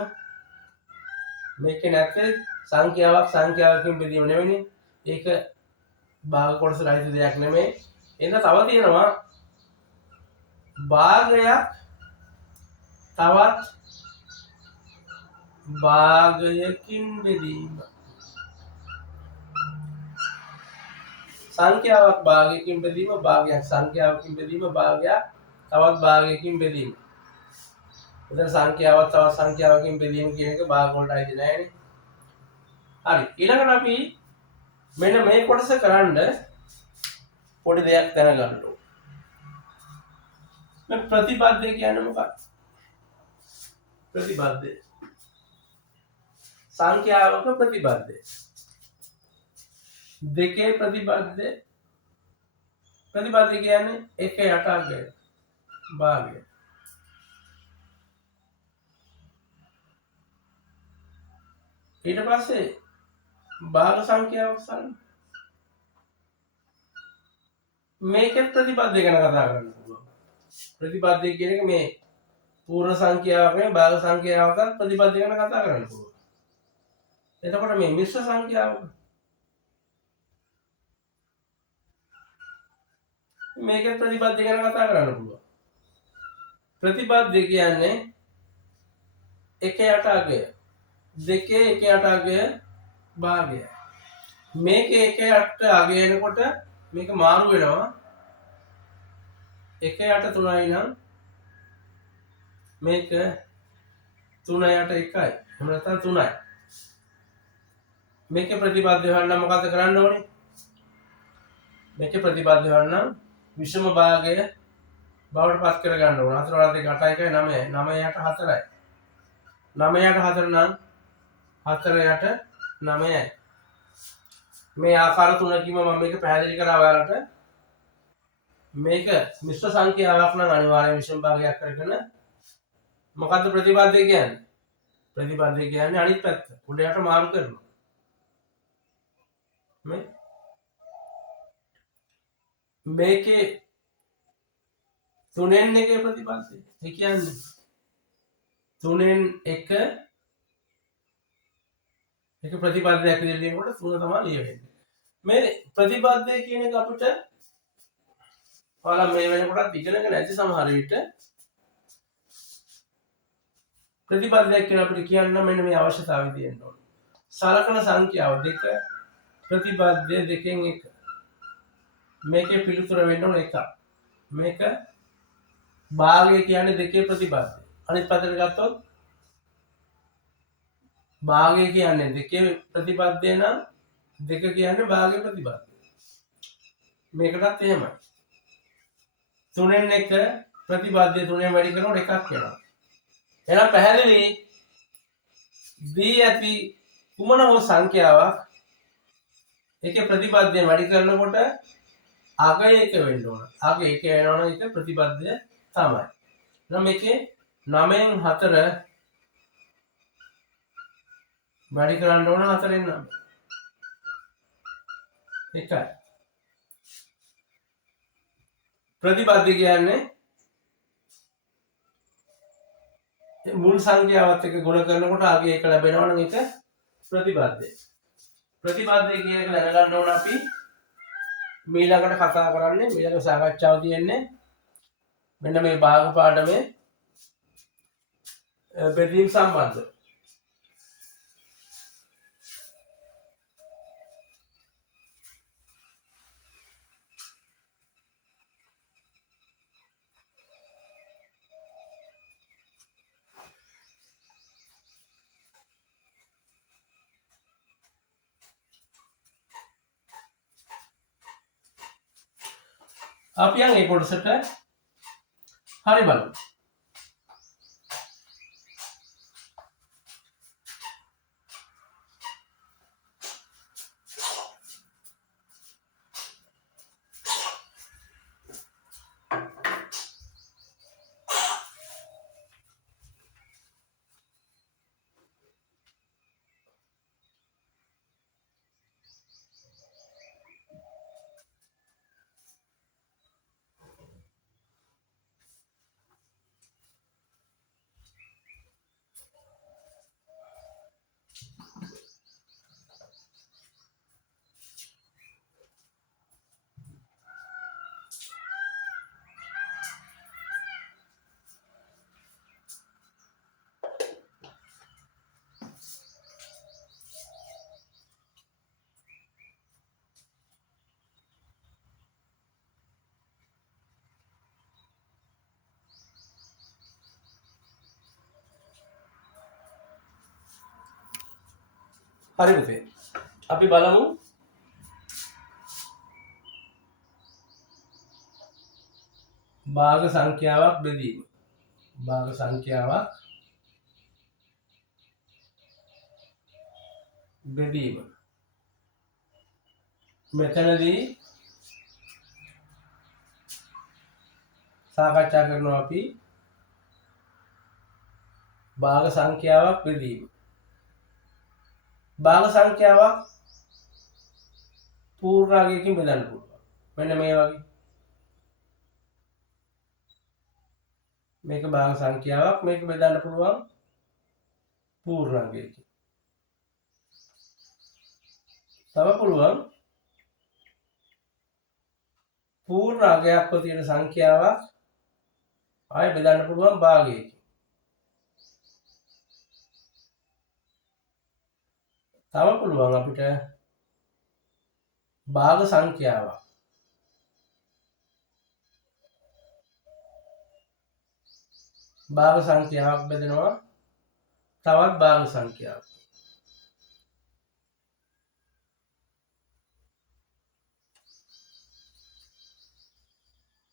මේක නැත්තේ සංඛ්‍යාවකින් බෙදීම නෙවෙයිනේ ඒක භාග කොටසට අයිති දෙයක් නෙමෙයි එහෙනම් තව තියෙනවා භාගයක් තවත් භාගයකින් බෙදීම සංඛ්‍යාවක් භාගයකින් බෙදීම භාගයක් සංඛ්‍යාවකින් බෙදීම භාගයක් තවත් භාගයකින් බෙදීම. එතන සංඛ්‍යාවක් තවත් සංඛ්‍යාවකින් බෙදීම කියන එක භාග වලට අයිති නෑනේ. හරි. ඊළඟට අපි මෙන්න මේ කොටස කරන්න පොඩි දෙයක් දැනගන්න ඕනේ. මේ ප්‍රතිපදය කියන්නේ මොකක්ද? ප්‍රතිපදය. සංඛ්‍යාවක ප්‍රතිපදය. දෙකේ ප්‍රතිපදය. ප්‍රතිපදය කියන්නේ 1/8 භාගය. ඊට පස්සේ භාග සංඛ්‍යාවක් සල්ලි මේකේ ප්‍රතිපදය ගැන කතා කරන්න පුළුවන්. ප්‍රතිපදය කියන එක මේ පූර්ණ සංඛ්‍යාවක් නේ භාග සංඛ්‍යාවක ප්‍රතිපදය ගැන කතා කරන්න පුළුවන්. එතකොට මේ මිශ්‍ර සංඛ්‍යාව මේකේ ප්‍රතිපදය ගැන කතා කරන්න පුළුවන්. ප්‍රතිපදය කියන්නේ 1/8 දෙකේ 1/8 භාගය. මේකේ 1/8 එනකොට මේක මාරු වෙනවා 1/8 3යි නම් මේක 3/8 1යි. එහෙම නැත්නම් 3යි. මේකේ ප්‍රතිපදය හොයන්න මොකද කරන්න ඕනේ? මේකේ ප්‍රතිපදය හොයන්න විෂම භාගය බවට පත් කර ගන්න ඕන. 4 2 8 1 9 9 8 4යි. 9 8 4 නම් 4 8 9යි. මේ ආකාර තුනකින්ම මම මේක පැහැදිලි කරා ඔයාලට. මේක මිශ්‍ර සංඛ්‍යාවක් නම් අනිවාර්යයෙන් විෂම භාගයක් කරගෙන මොකද්ද ප්‍රතිපදය කියන්නේ? ප්‍රතිපදය කියන්නේ අනිත් පැත්ත. උඩ යට මාරු කරනවා. මේකේ 3න් 1 ප්‍රතිපදය. ඒ කියන්නේ 3න් 1 එක ප්‍රතිපදයක් විදිහට ලියනකොට 3 තමයි ලියවෙන්නේ. මේ ප්‍රතිපදය කියන එක අපිට ඔයාලා මේ වෙනකොටත් ඉගෙනගෙන නැති සමහර විට ප්‍රතිපදයක් කියන අපිට කියන්න මෙන්න මේ අවශ්‍යතාවය තියෙන්න ඕනේ. සලකන සංඛ්‍යාව 2 ප්‍රතිපදය 2න් 1 මේකේ පිළිතුර වෙන්න ඕන 1. මේක භාගය කියන්නේ 2 ප්‍රතිපදය. අනිත් පැත්තට ගත්තොත් භාගය කියන්නේ 2 ප්‍රතිපදය නම් 2 කියන්නේ භාගය ප්‍රතිපදය. මේකටත් එහෙමයි. 3න් 1 ප්‍රතිපදය 3න් වැඩි කරනකොට එකක් වෙනවා. එහෙනම් පැහැදිලි දී ඇති කුමන හෝ සංඛ්‍යාවක් ඒකේ ප්‍රතිපදය වැඩි කරනකොට අග එක වෙන්න ඕන. අග එක වෙනවනම් ඒක ප්‍රතිපදය තමයි. නම් මේකේ 9න් 4 වැඩි කරන්න ඕන 4න් 9. එකයි. ප්‍රතිපදය කියන්නේ මුල් සංඛ්‍යාවත් එක්ක ගුණ කරනකොට අග එක ලැබෙනවා නම් ඒක ප්‍රතිපදය. ප්‍රතිපදය කියන එක දැනගන්න ඕන අපි ඊළඟට කතා කරන්නේ ඊළඟ සාකච්ඡාව තියෙන්නේ මෙන්න මේ භාග පාඩමේ බෙදීම් සම්බන්ධ. අපි යන් ඒ කොටසට හරි බලමු. හරි පුතේ. අපි බලමු භාග සංඛ්‍යාවක් බෙදීම. භාග සංඛ්‍යාවක් බෙදීම. මෙතනදී සාකච්ඡා කරනවා අපි භාග සංඛ්‍යාවක් බෙදීම. භාග සංඛ්‍යාවක් පූර්ණාංගයකින් බෙදන්න පුළුවන්. මෙන්න මේ වගේ. මේක භාග සංඛ්‍යාවක් මේක බෙදන්න පුළුවන් පූර්ණාංගයකින්. තව පුළුවන් පූර්ණාංගයක්ව තියෙන සංඛ්‍යාවක් ආයෙ බෙදන්න පුළුවන් භාගයකින්. තව පුළුවන් අපිට භාග සංඛ්‍යාවක් බෙදෙනවා තවත් භාග සංඛ්‍යාවක්.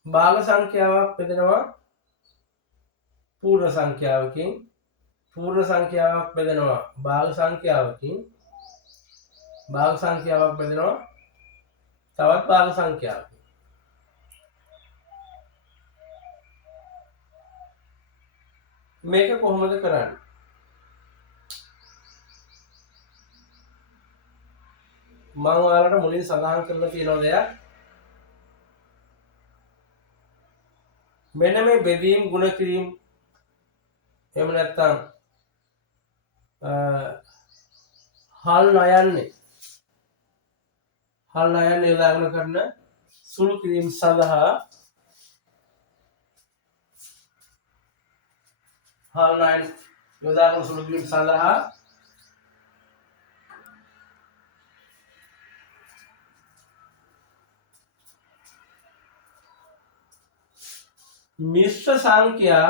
භාග සංඛ්‍යාවක් බෙදෙනවා පූර්ණ සංඛ්‍යාවකින්. පූර්ණ සංඛ්‍යාවක් බෙදෙනවා භාග සංඛ්‍යාවකින්. භාග සංඛ්‍යාවක් බෙදෙනවා තවත් භාග සංඛ්‍යාවකින්. මේක කොහොමද කරන්නේ? මම ඔයාලට මුලින් සඳහන් කරලා තියෙන දෙයක් මෙන්න මේ බෙදීම් ගුණ කිරීම එහෙම නැත්නම් හල් නයන්නේ යොදාගෙන කරන සුළු කිරීම සඳහා හල් නයන් යොදාගෙන සුළු කිරීම සඳහා මිශ්‍ර සංඛ්‍යා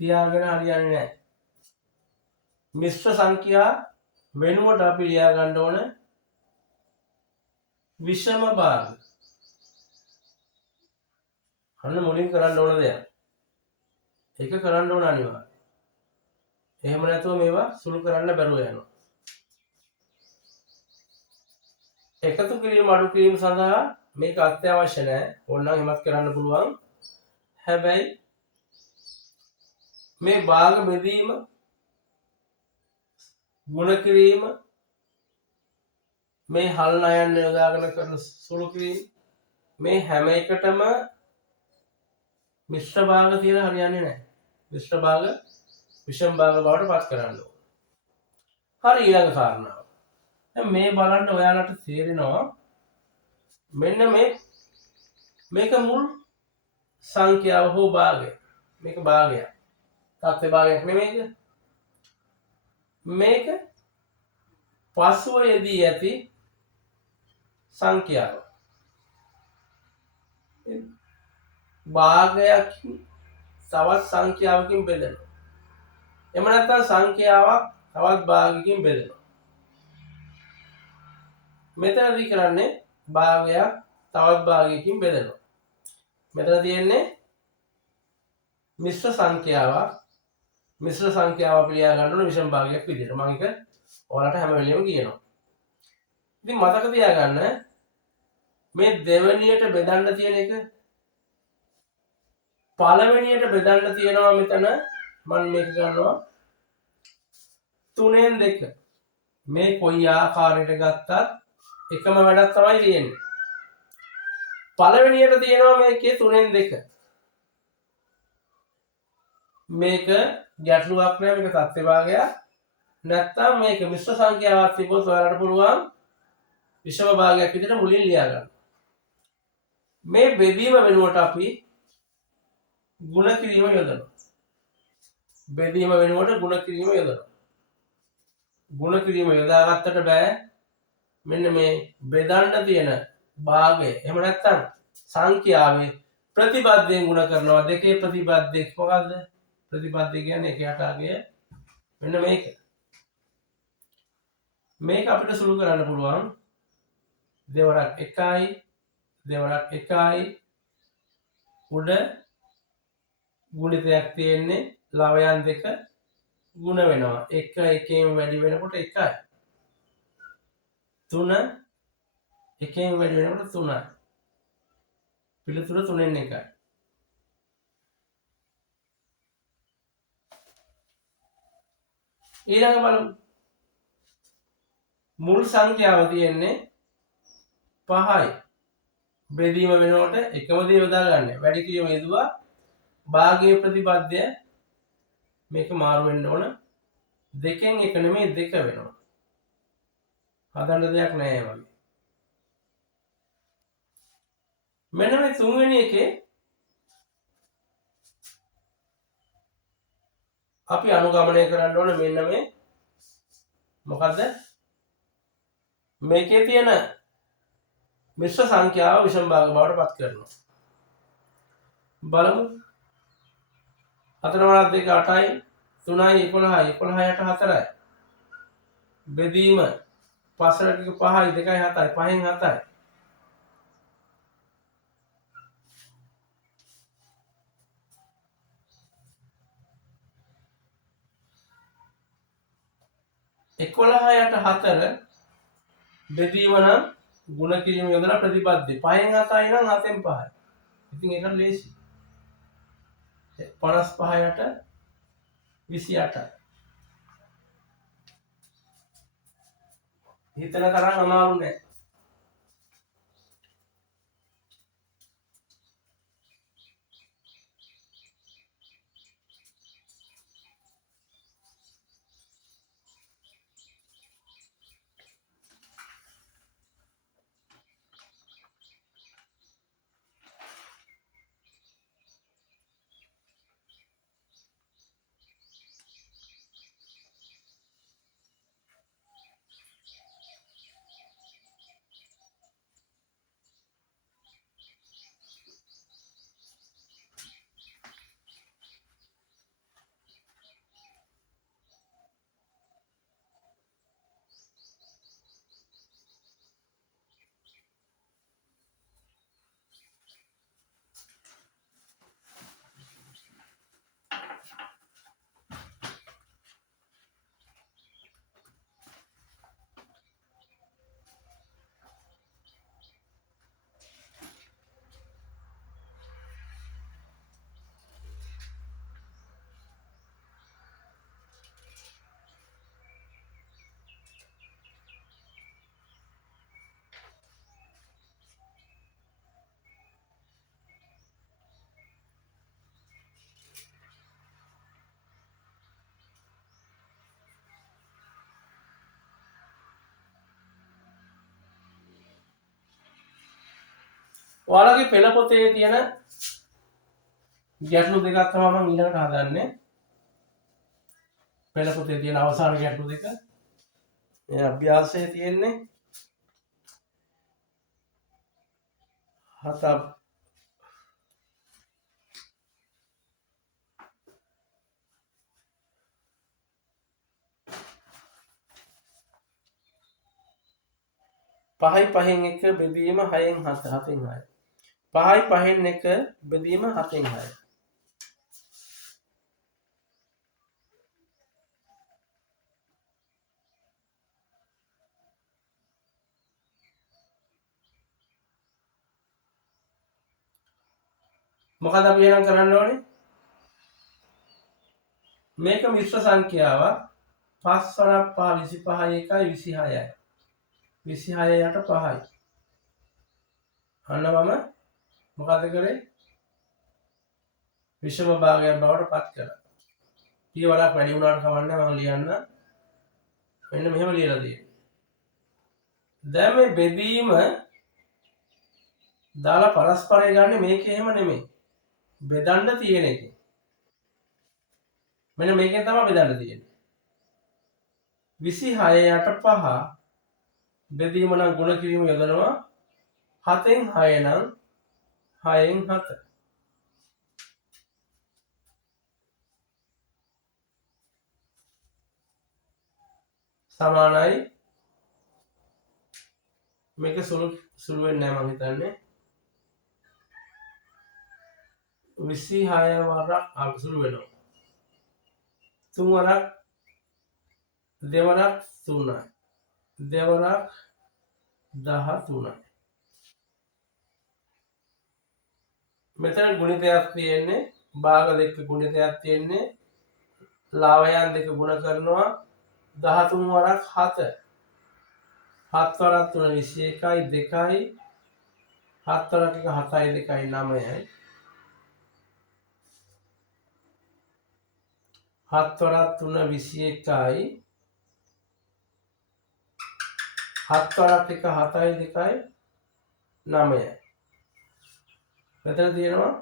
තියාගෙන හරියන්නේ නැහැ. මිශ්‍ර සංඛ්‍යා වෙනුවට අපි ලියා ගන්න ඕන විෂම භාග. අන්න මුලින් කරන්න ඕන දෙයක්. ඒක කරන්න ඕන අනිවාර්යයෙන්. එහෙම නැතුව මේවා සුළු කරන්න බැරුව යනවා. එකතු කිරීම අඩු කිරීම සඳහා මේක අත්‍යවශ්‍ය නැහැ. ඕනනම් හිමත් කරන්න පුළුවන්. හැබැයි මේ භාග බෙදීම, ගුණ කිරීම, මේ හල් නයන්න යොදාගෙන කරන සුළු කිරීම, මේ හැම එකටම මිශ්‍ර භාග තියලා හරියන්නේ නැහැ. මිශ්‍ර භාග විෂම භාග බවට පත් කරන්න ඕන. හරි, ඊළඟ කාරණාව. දැන් මේ බලන්න ඔයාලට තේරෙනවා මෙන්න මේක මුල් සංඛ්‍යාව හෝ භාගය. මේක භාගයක්. තත්ත්ව භාගයක් නෙමෙයිද? මේක පසුව යෙදී ඇති සංඛ්‍යාව. භාගයක් තවත් සංඛ්‍යාවකින් බෙදෙනවා. එහෙම නැත්නම් සංඛ්‍යාවක් තවත් භාගයකින් බෙදෙනවා. මෙතනදී කරන්නේ භාගයක් තවත් භාගයකින් බෙදෙනවා. මෙතන තියෙන්නේ මිශ්‍ර සංඛ්‍යාවක්. මිශ්‍ර සංඛ්‍යාව අපි ලියා ගන්න ඕනේ විෂම භාගයක් විදිහට. මම ඒක ඔයාලට හැම වෙලෙම කියනවා. ඉතින් මතක තියාගන්න මේ දෙවෙනියට බෙදන්න තියෙන එක පළවෙනියට බෙදන්න තියෙනවා. මෙතන මම මේක ගන්නවා 3න් 2. මේ කොයි ආකාරයට ගත්තත් එකම වැඩක් තමයි තියෙන්නේ. පළවෙනියට තියෙනවා මේකේ 3න් 2. මේක ගැටලුවක් නෑ. මේක තත්ත්ව භාගයක්. නැත්තම් මේක මිශ්‍ර සංඛ්‍යාවක් තිබ්බොත් ඔයාලට පුළුවන් විෂම භාගයක් විදිහට මුලින් ලියා ගන්න. මේ බෙදීම වෙනුවට අපි ගුණ කිරීම යොදනවා. බෙදීම වෙනුවට ගුණ කිරීම යොදනවා. ගුණ කිරීම යොදාගත්තට බෑ. මෙන්න මේ බෙදන්න තියෙන භාගය එහෙම නැත්තම් සංඛ්‍යාවේ ප්‍රතිපදයෙන් ගුණ කරනවා. දෙකේ ප්‍රතිපදයක් මොකද්ද? ප්‍රතිපදය කියන්නේ 1/8 මෙන්න මේක. මේක අපිට සුළු කරන්න පුළුවන් දෙවරක් 1යි දෙවරක් 1යි උඩ ගුණිතයක් තියෙන්නේ ලවයන් දෙක ගුණ වෙනවා. 1 1න් වැඩි වෙනකොට 1යි. 3 1න් වැඩි වෙනකොට 3යි. පිළිතුර 3න් 1යි. ඊළඟ බලමු. මුල් සංඛ්‍යාව තියෙන්නේ 5යි. බෙදීම වෙනකොට එකම දේ යොදා ගන්න. වැඩි කිරීම යෙදුවා. භාගයේ ප්‍රතිපදය මේක මාරු වෙන්න ඕන. 2න් 1 නෙමෙයි 2 වෙනවා. හදන්න දෙයක් නැහැ වගේ. මෙන්න මේ තුන්වෙනි එකේ අපි අනුගමනය කරන්න ඕන මෙන්න මේ මොකද්ද? මේකේ තියෙන මිශ්‍ර සංඛ්‍යාව විෂම භාග බවට පත් කරනවා. බලමු. 4 වරක් 2 8යි 3යි 11යි 11යි 8 4යි. බෙදීම පස්සට ටික 5යි 2යි 7යි 5න් 7යි. එකොළහයට 4 බෙදීම නම් ගුණ කිරීම යොදලා ප්‍රතිපදේ 5න් 7යි නම් 7න් 5යි. ඉතින් ඒක ලේසි. 55යට 28යි. හිතන තරම් අමාරු නෑ. ඔයාලගේ පෙළ පොතේ තියෙන ගැටලු දෙකක් තමයි මම ඊළඟට හදන්නේ. පෙළ පොතේ තියෙන අවසාන ගැටලු දෙක. මේ අභ්‍යාසයේ තියෙන්නේ 7ක්. පහයි පහෙන් එක බෙදීම 6න් 7 7න් 6. පහයි පහෙන් එක බෙදීම 7න් 6. මොකද අපි එහෙනම් කරන්න ඕනේ? මේක මිශ්‍ර සංඛ්‍යාවක්. 5 වරක් 5 25යි 1යි 26යි. 26 යට 5යි. අන්න මම මොකද කරේ? විෂම භාගයක් බවට පත් කරා. කීවරක් වැඩි වුණාට කවන්නේ මම ලියන්න. මෙන්න මෙහෙම ලියලා තියෙනවා. දැන් මේ බෙදීම දාලා පරස්පරය ගන්න මේක එහෙම නෙමෙයි. බෙදන්න තියෙන එක. මෙන්න මේකෙන් තමයි බෙදන්න තියෙන්නේ. 26 යට 5 බෙදීම නම් ගුණ කිරීම යොදනවා 7න් 6 නම් 6න් 7. සමානයි මේක සුළු වෙන්නේ නැහැ මම හිතන්නේ 26 වරක් අසුළු වෙනවා 3 වරක් දෙවරක් 3යි දෙවරක් 13යි මෙතන ගුණිතයක් තියෙන්නේ භාග දෙක ගුණිතයක් තියෙන්නේ ලාවයන් දෙක ගුණ කරනවා 13 වරක් 7 7 වරක් 3 21යි 2යි 7 වරක් 1 7යි 2යි 9යි 7 වරක් 3 21යි 7 වරක් 1 7යි 2යි 9යි මෙතන තියෙනවා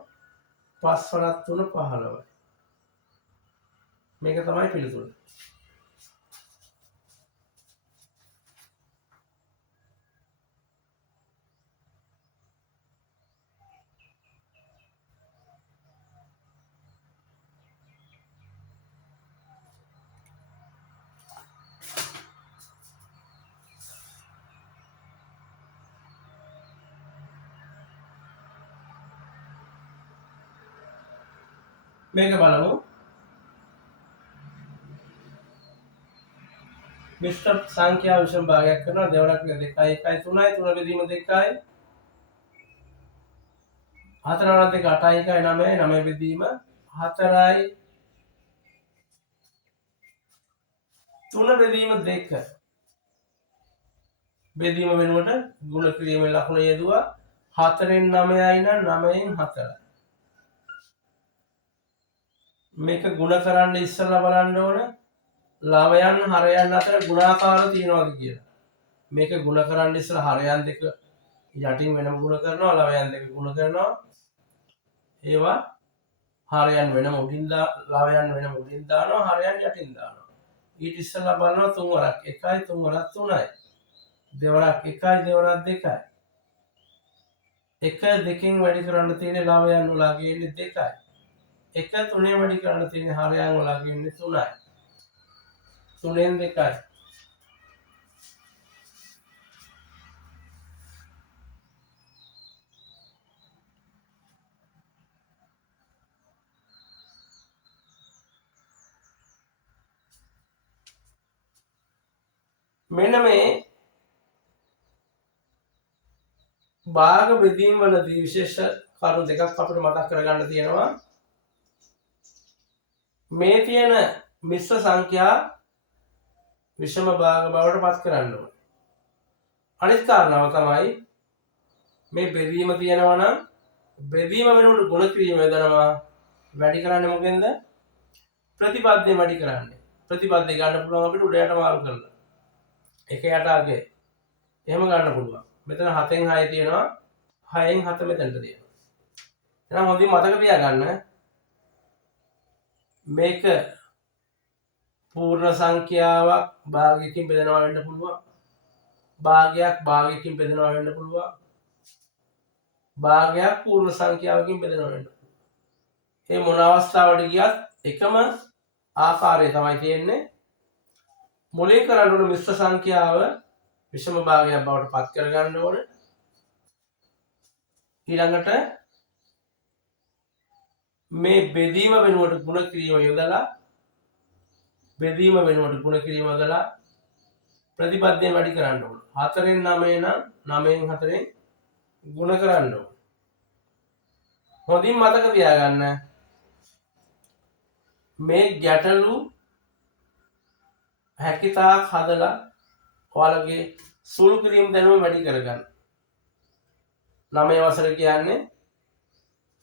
5 වරක් 3 15යි මේක තමයි පිළිතුර මේක බලමු මිශ්‍ර සංඛ්‍යා විෂම භාගයක් කරනවා දෙවරක් 2යි 1යි 3යි 3 බෙදීම 2යි 4 වරක් 2 8යි 1යි 9යි 9 බෙදීම 4යි 3 බෙදීම 2 බෙදීම වෙනුවට ගුණ කිරීමේ ලකුණ යෙදුවා 4න් 9යි නම් 9න් 4යි මේක ගුණ කරන්න ඉස්සෙල්ලා බලන්න ඕන ළමයන් හරයන් අතර ගුණාකාර තියනවාද කියලා. මේක ගුණ කරන්න ඉස්සෙල්ලා හරයන් දෙක යටින් වෙනම ගුණ කරනවා ළමයන් දෙක ගුණ කරනවා. ඒවා හරයන් වෙනම උඩින් ළමයන් වෙනම උඩින් දානවා හරයන් යටින් දානවා. ඊට ඉස්සෙල්ලා බලනවා 3 වරක් 1යි 3 වරක් 3යි. දෙවරක් 1යි දෙවරක් 2යි. 1 2කින් වැඩි කරන්න තියෙන ළමයන් වලගේ ඉන්නේ 2යි. 1 3 වැඩි කරන්න තියෙන හරයන් වලගේ ඉන්නේ 3යි. 3න් 2යි. මෙන්න මේ භාග බෙදීම් වලදී විශේෂ කරුණු දෙකක් අපිට මතක් කරගන්න තියෙනවා. මේ තියෙන මිශ්‍ර සංඛ්‍යා විෂම භාග බවට පත් කරන්න ඕනේ. අනිත් කාරණාව තමයි මේ බෙදීම තියෙනවා නම් බෙදීම වෙනුවට ගුණ කිරීම යොදනවා වැඩි කරන්නේ මොකෙන්ද? ප්‍රතිපදයෙන් වැඩි කරන්නේ. ප්‍රතිපදේ ගන්න පුළුවන් අපිට උඩයට මාරු කරලා. 1 යට අගේ. එහෙම ගන්න පුළුවන්. මෙතන 7න් 6 තියෙනවා 6න් 7 මෙතනට තියෙනවා. එහෙනම් හොඳින් මතක තියාගන්න මේක පූර්ණ සංඛ්‍යාවක් භාගයකින් බෙදනවා වෙන්න පුළුවන්. භාගයක් භාගයකින් බෙදනවා වෙන්න පුළුවන්. භාගයක් පූර්ණ සංඛ්‍යාවකින් බෙදනවා වෙන්න පුළුවන්. මේ මොන අවස්ථාවකට ගියත් එකම ආකාරය තමයි තියෙන්නේ. මුලින් කරන්න ඕන මිශ්‍ර සංඛ්‍යාව විෂම භාගයක් බවට පත් කරගන්න ඕනේ. ඊළඟට මේ බෙදීම වෙනුවට ගුණ කිරීම යොදලා බෙදීම වෙනුවට ගුණ කිරීම යොදලා ප්‍රතිපදයෙන් වැඩි කරන්න ඕන. 4න් 9 නම් 9න් 4න් ගුණ කරන්න ඕන. හොඳින් මතක තියාගන්න මේ ගැටලු හැකිතාක් හදලා ඔයාලගේ සුළු කිරීම දැනුම වැඩි කරගන්න. 9 වසර කියන්නේ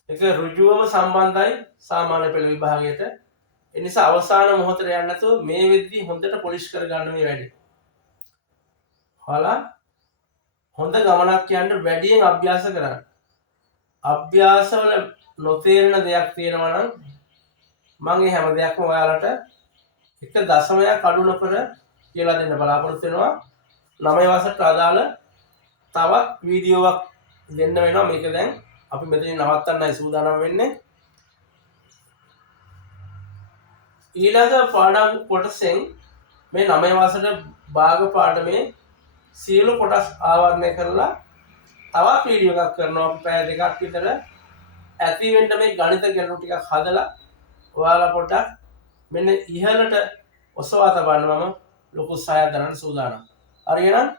ඒක ඍජුවම සම්බන්ධයි සාමාන්‍ය පෙළ විභාගයට. ඒ නිසා අවසාන මොහොතට යන්න නැතුව මේ වෙද්දි හොඳට පොලිෂ් කරගන්න මේ වැඩි. ඔයාලා හොඳ ගමනක් යන්න වැඩියෙන් අභ්‍යාස කරන්න. අභ්‍යාසවල නොතේරෙන දෙයක් තියෙනවා නම් මම මේ හැම දෙයක්ම ඔයාලට එක දශමයක් අඩු නොකර කියලා දෙන්න බලාපොරොත්තු වෙනවා. 9 වසරට අදාළ තවත් වීඩියෝවක් දෙන්න වෙනවා. මේක දැන් අපි මෙතනින් නවත්තන්නයි සූදානම් වෙන්නේ. ඊළඟ පාඩම් කොටසෙන් මේ 9 වසරට භාග පාඩමේ සියලු කොටස් ආවරණය කරලා තවත් වීඩියෝ එකක් කරනවා. අපි පැය දෙකක් විතර ඇති වෙන්න මේ ගණිත ගැටලු ටිකක් හදලා ඔයාලා පොඩ්ඩක් මෙන්න ඉහළට ඔසවා තබන්න මම ලොකු සහායක් කරන්න සූදානම්. හරි එහෙනම්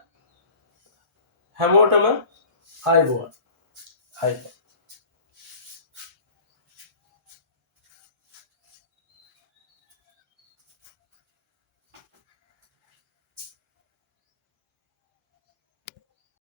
හැමෝටම ආයුබෝවන්. ආයුබෝවන්.